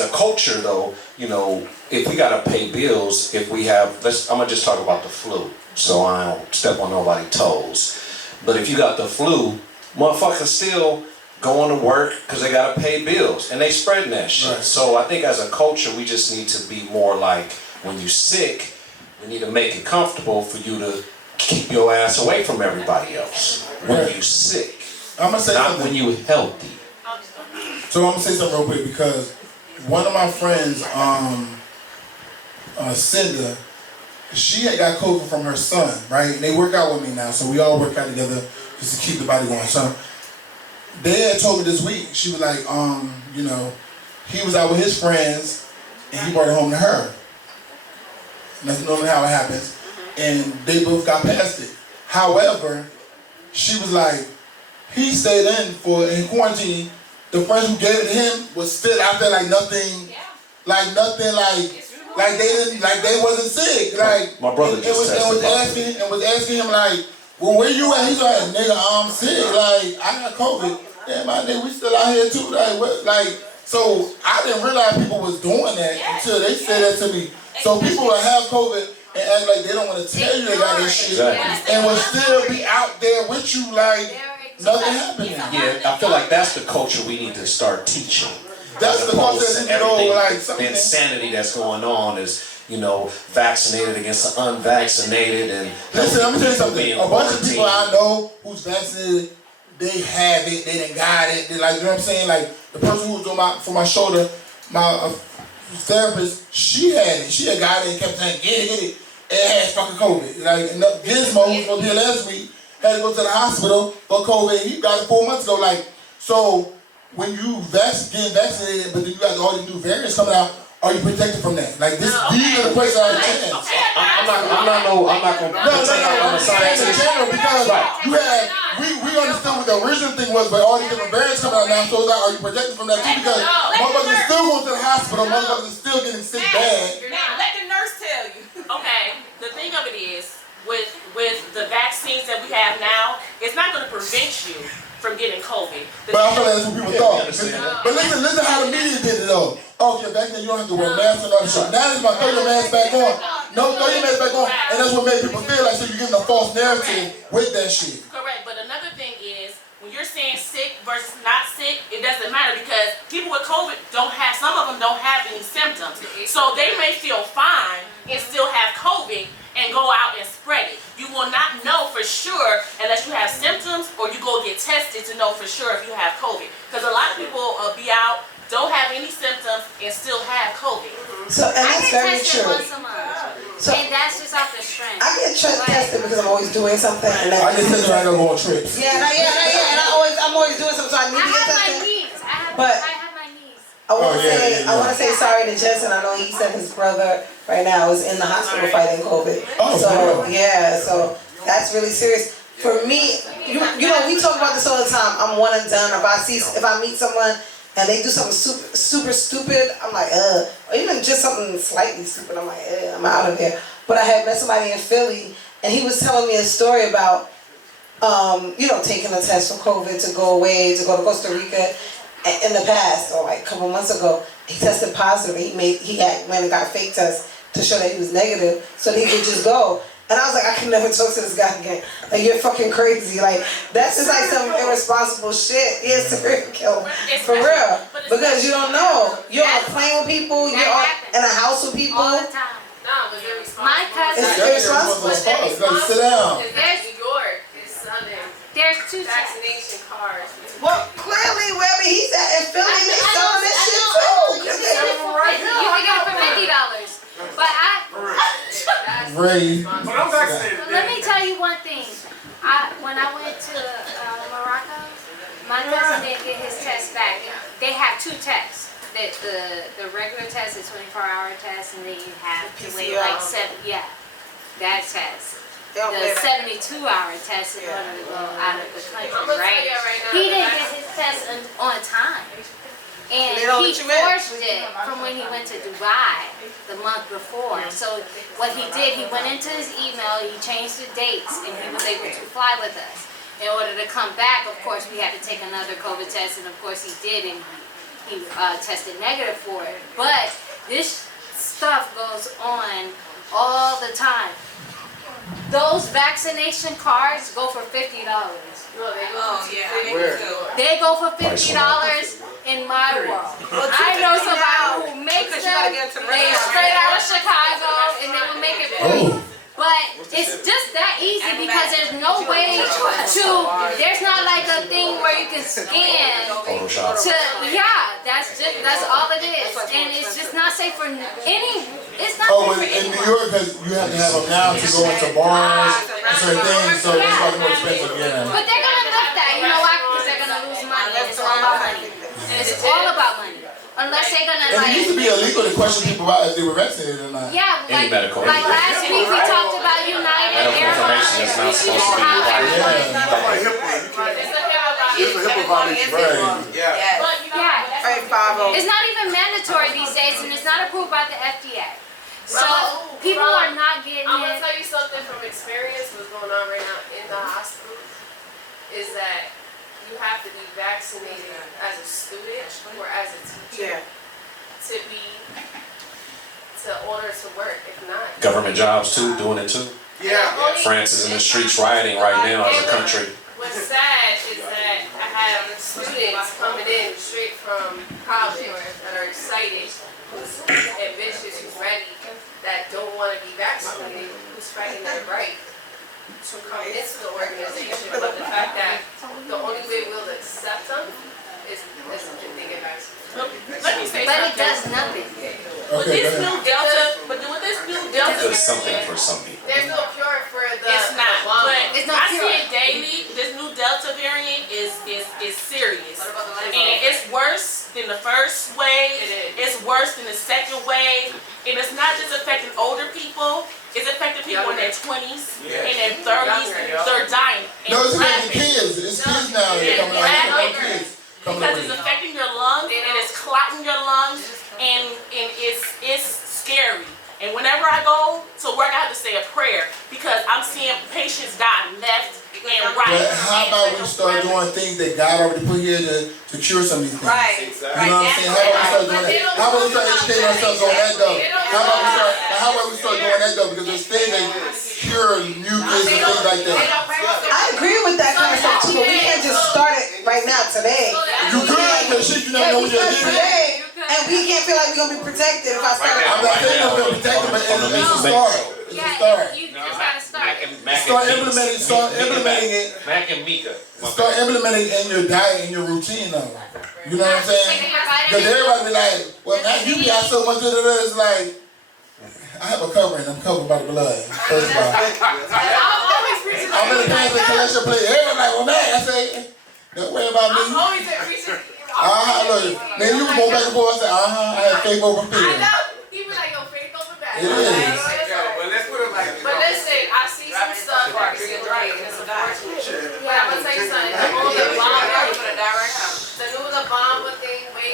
a culture though, you know, if we gotta pay bills, if we have, I'm gonna just talk about the flu, so I don't step on nobody's toes. But if you got the flu, motherfuckers still going to work because they gotta pay bills, and they spreading that shit. Right. So I think as a culture, we just need to be more like, when you're sick, we need to make it comfortable for you to keep your ass away from everybody else when you're sick. I'm gonna say not something. when you healthy. So I'm gonna say something real quick because one of my friends, Cinda, she had got COVID from her son, right? And they work out with me now, so we all work out together just to keep the body going. So they had told me this week, she was like, you know, he was out with his friends and he brought it home to her. And that's normally how it happens. And they both got past it. However, she was like, he stayed in quarantine. The friends who gave it to him was still out there like nothing, like they wasn't sick. Like my brother was asking him like, well, where you at? He's like, nigga, I'm sick. Like I got COVID. Yeah, my nigga, we still out here too. Like what? Like so, I didn't realize people was doing that until they said that to me. So people will have COVID and act like they don't want to tell you they got this shit, and will still be out there with you like nothing happened. Yeah, I feel like that's the culture we need to start teaching. That's the culture the insanity that's going on is, you know, vaccinated against the unvaccinated and. Listen, let me tell you something. A bunch of people I know who's vaccinated, they have it, they done got it. They like, you know what I'm saying? Like the person who was on my shoulder, my therapist, she had it. She had got it and kept saying, get it. And had fucking COVID. Like Gizmo, who was supposed to be here last week, had to go to the hospital for COVID. He got it 4 months ago. Like, so when you get vaccinated, but then you got all these new variants coming out, are you protected from that? Like these are the questions I understand. I'm not gonna I'm a scientist in general because you had we understood what the original thing was, but all these different variants coming out now. So it's like, are you protected from that too? Because motherfuckers are still going to the hospital, motherfuckers are still getting sick bad. Now let the nurse tell you. Okay, the thing of it is, with the vaccines that we have now, it's not going to prevent you from getting COVID. But I feel like that's what people thought. But listen how the media did it though. Oh, if you're back then, you don't have to wear masks and all that shit. Now it's about throw your mask back on. No, throw your mask back on. And that's what made people feel like so you're getting a false narrative with that shit. Correct, but another thing is, when you're saying sick versus not sick, it doesn't matter because people with COVID some of them don't have any symptoms. So they may feel fine and still have COVID and go out and spread it. You will not know for sure unless you have symptoms or you go get tested to know for sure if you have COVID. Because a lot of people be out, don't have any symptoms, and still have COVID. So, and that's very true. Once a month. So, and that's just off the strength. I get tested because I'm always doing something. And I get tested when I go on trips. Yeah, and I'm always doing something, so I need to get tested. I have my niece. I want to say sorry to Jenson. I know he said his brother right now is in the hospital fighting COVID. So that's really serious. For me, you know, we talk about this all the time. I'm one and done. If I meet someone and they do something super stupid, I'm like, or even just something slightly stupid, I'm like, I'm out of here. But I had met somebody in Philly, and he was telling me a story about, taking a test for COVID to go away, to go to Costa Rica in the past, or like a couple months ago. He tested positive, and he had went and got a fake test to show that he was negative, so that he could just go. And I was like, I can never talk to this guy again. Like, you're fucking crazy. Like, that's just like some irresponsible shit. He is serial killer. For real. Because you don't know. You're on a plane with people. You're in a house with people. All the time. No, was irresponsible. My cousin. It's irresponsible. Sit down. There's New York. It's Southern. There's 2 Vaccination cards. Well, clearly, wherever he's at in Philly, they selling this shit too. You can get it for $50. But Ray. But I'm vaccinated. let me tell you one thing. When I went to Morocco, my cousin didn't get his test back. They have 2 tests. The regular test is 24-hour test, and then you have to wait like 7. Yeah, that test. The 72-hour test in order to go out of the country, right? He didn't get his test on time. And he forged it from when he went to Dubai the month before. So what he did, he went into his email, he changed the dates, and he was able to fly with us. In order to come back, of course, we had to take another COVID test, and of course he did, and he tested negative for it. But this stuff goes on all the time. Those vaccination cards go for $50. They go for $50 in my world. I know somebody who makes them. They straight out of Chicago, and they will make it free. But it's just that easy because there's no way to. There's not like a thing where you can scan to. Yeah, that's all it is, and it's just not safe for any. It's not. Oh, in New York, you have to have them now to go into bars and certain things, so that's why it's more expensive. Yeah. But they're gonna lift that. You know why? Because they're gonna lose money. It's all about money. It's all about money. Unless they're gonna And it used to be illegal to question people about if they were vaccinated or not. Yeah, Any medical like last week we talked about United Airlines. Information is not supposed to be It's a HIPAA violation. Yeah. It's not even mandatory these days, and it's not approved by the FDA. So people are not getting I'm gonna it. tell you something from experience. What's going on right now in the hospital is that you have to be vaccinated as a student or as a teacher to order to work. If not, government jobs too, doing it too. Yeah. France is in the streets rioting right now as a country. What's sad is that I have students coming in straight from college that are excited, who's ambitious, who's ready, that don't want to be vaccinated, who's fighting their right to come into the organization, but the fact that the only way we'll accept them is if they get vaccinated. Let me say But it something. does nothing. With this new Delta, It does something for some people. there's no cure for the. It's not, but It's no I cure. see it daily. This new Delta variant is serious, and it's worse than the first wave. It's worse than the second wave, and it's not just affecting older people. It's affecting people in their 20s, in their 30s. They're dying. No, it's affecting kids. It's kids now. Kids. Because it's affecting your lungs and it's clotting your lungs, and it's scary. And whenever I go to work, I have to say a prayer because I'm seeing patients die left and right. But how about we start doing things that God already put here to cure some of these things? Right. You know what I'm saying? How about we start doing that? How about we start educating ourselves on that though? How about we start doing that though? Because there's things that cure mucus and things like that. I agree with that concept too, but we can't just start it right now today. You could, but shit, you never know what you're doing. Today, and we can't feel like we're gonna be protected if I start. I'm not saying you're gonna protect them, but it's a start. It's a start. You just gotta start. Start implementing it. Mac and Mika. Start implementing it in your diet, in your routine though. You know what I'm saying? Because everybody be like, well, now you got so much of it. It's like, I have a covering. I'm covered by the blood. First of all, I'm in the pants and collection plate. Everybody like, well, man, I say, don't worry about me. Look, then you can go back and forth and say, I have faith over fear. I know. He be like, yo, faith over back. It is. But let's put it like this. But listen, I see some stuff that you're right, and it's unfortunate. But I'm gonna tell you something. The Obama thing way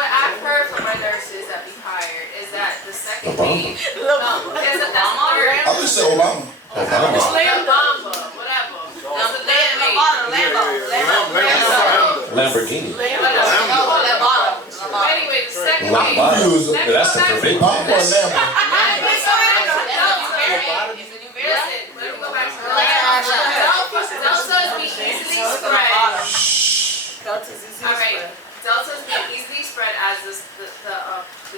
what I've heard from my nurses that we hired is that the second week, that's the third. I just say Obama. Obama, whatever. Lamborghini. Anyway, the second week. That's the forbidden. Obama or Lambo? Listen, let me go back to the Deltas be easily spread. Alright, Deltas be easily spread as the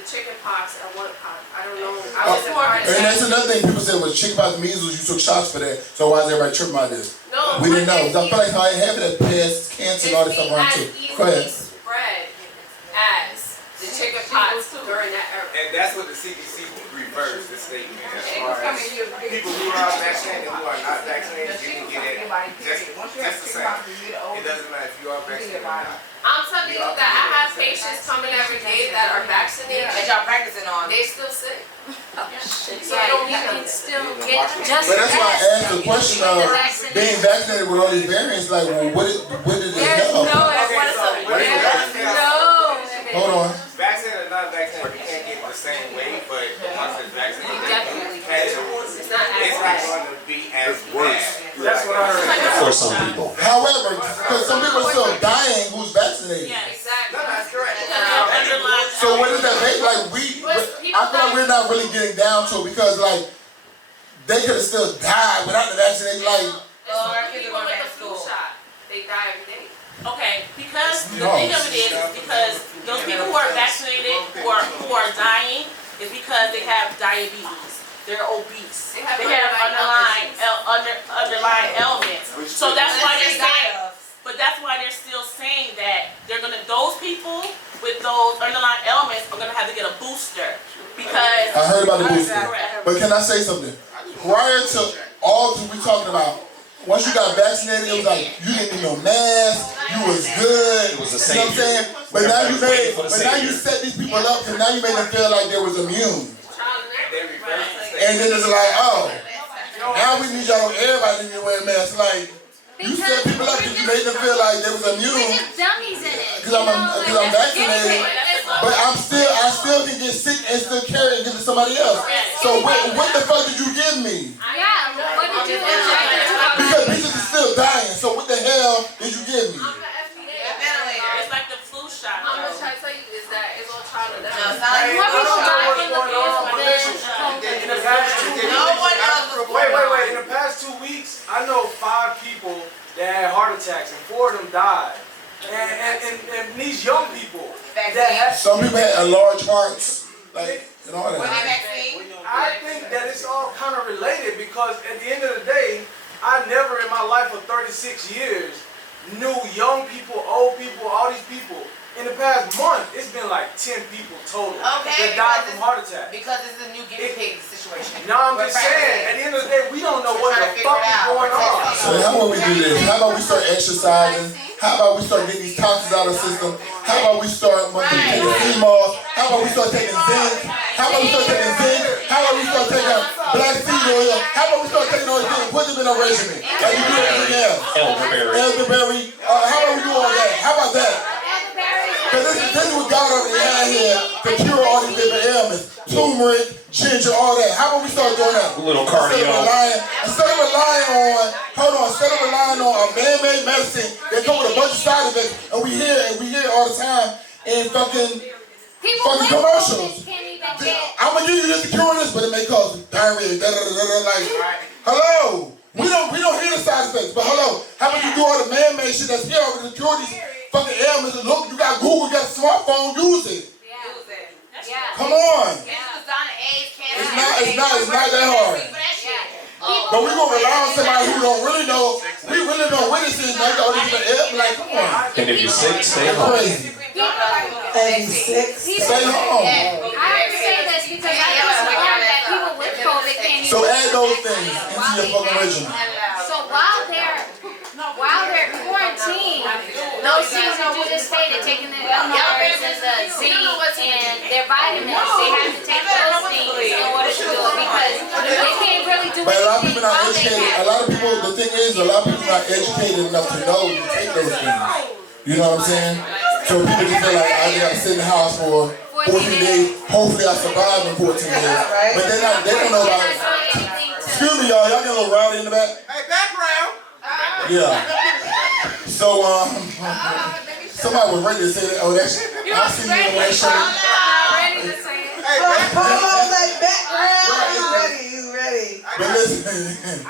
chicken pox and what pox. I don't know. I wasn't part of And that. that's another thing people say with chicken pox, measles, you took shots for that. So why is everybody tripping about this? No, We didn't know. I feel like how I have that past cancer and all this stuff around too. Go ahead. Spread as the chicken pox during that era. And that's what the CDC reversed the statement as far I as mean, you're people who are vaccinated and who are not vaccinated, you can get it just the same. It doesn't matter if you are vaccinated or not. I'm telling you that I have patients coming every day that are vaccinated that y'all practicing on. they still sick. So you can still get just But that's why I asked the question of being vaccinated with all these variants. Like, well, what did it help? Hold on. Vaccinated or not vaccinated, you can't get it the same way, but once it's vaccinated, it's not going to be as bad. That's what I heard. For some people. However, because some people are still dying who's vaccinated. Yeah, exactly. No, that's correct. So what does that make? Like I feel like we're not really getting down to it because like they could have still died without the vaccination. Like People with the flu shot, they die every day. Okay, because the thing of it is because those people who are vaccinated who are dying is because they have diabetes. They're obese. They have underlying ailments. So that's why they're saying. But that's why they're still saying that those people with those underlying ailments are gonna have to get a booster because. I heard about the booster. Correct. But can I say something? Prior to all that we talking about, once you got vaccinated, it was like you didn't need no mask, you was good. It was the You know what I'm saying? But now you set these people up and now you made them feel like they was immune. And then it's like, oh, now we need y'all, everybody need to wear a mask. Like, you set people up because you made them feel like they was immune. Dummies in it. Because I'm vaccinated. But I still can get sick and still carry it and give it to somebody else. So what the fuck did you give me? Yeah, what did you do? Because bitches is still dying. So what the hell did you give me? It's like the flu shot. I'm gonna try to tell you is that it's all trial and error. Wait. In the past 2 weeks, I know 5 people that had heart attacks and 4 of them died. And these young people that had, Some people had large hearts. Like, you know what I mean? I think that it's all kind of related because at the end of the day, I never in my life of 36 years knew young people, old people, all these people. In the past month, it's been like 10 people total that died from heart attack. Because it's a new guinea pig situation. No, I'm just saying, at the end of the day, we don't know what the fuck is going on. So how about we do this? How about we start exercising? How about we start getting these toxins out of the system? How about we start taking CMOS? How about we start taking zinc? How about we start taking zinc? How about we start taking black seed oil? How about we start taking all these things, put them in a regimen? Like you do everything else. Elderberry. How about we do all that? How about that? Because this is what God already had here to cure all these different ailments. Turmeric, ginger, all that. How about we start doing that? A little cardio. Instead of relying on a man-made medicine that come with a bunch of side effects, and we hear all the time in fucking commercials. I'm gonna give you this to cure this, but it may cause diarrhea. Like, hello, we don't hear the side effects, but hello, how about you do all the man-made shit that's here over to cure these fucking ailments? And look, you got Google, you got a smartphone, use it. Come on. It's not that hard. But we gonna rely on somebody who don't really know. We really don't witness it. Like all these different like, come on. And if you're sick, stay home. Crazy. Stay home. I have to say this because I just learned that people with COVID can't So add those things into your fucking regimen. So while they're quarantined, those things that you just stated, taking the numbers and the zinc and their vitamins, they have to take those things in order to do it because they can't really do But a lot of anything people not while they educated. have. A lot of people, the thing is, a lot of people not educated enough to know to take those things. You know what I'm saying? So So people just feel like I gotta sit in the house for 14 days. Hopefully I survive in 14 days. But they don't know about it. Excuse me, y'all. Y'all get a little rowdy in the back? Hey, background. Yeah. So, somebody was ready to say that. Oh, that's. I see you in the way. Hey, Paul, that background. He's ready. But listen,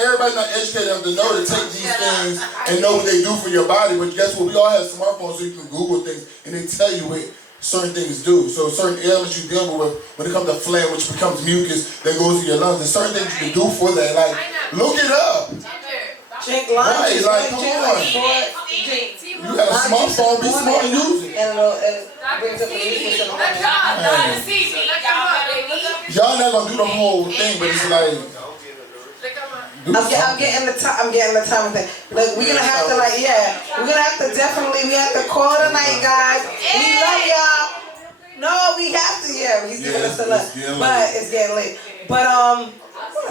everybody's not educated enough to know to take these things and know what they do for your body. But guess what? We all have smartphones so you can Google things and they tell you what certain things do. So certain ailments you deal with when it comes to phlegm, which becomes mucus that goes to your lungs. There's certain things you can do for that. Like, look it up. Drink lunch. Right, like, come on. You got a smartphone, be smart and use it. And brings up the weakness in the body. Y'all not gonna do the whole thing, but it's like. I'm getting the time thing. Look, we're gonna have to we're gonna have to we have to call it a night, guys. We love y'all. No, we have to, he's giving us a look. But it's getting late. But I wanna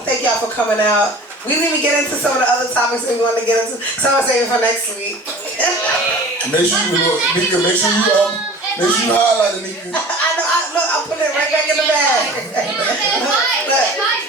thank y'all for coming out. We didn't even get into some of the other topics we want to get into, so I'm saving for next week. Make sure you highlight it, Nika. I know, look, I'll put it right back in the bag. Look.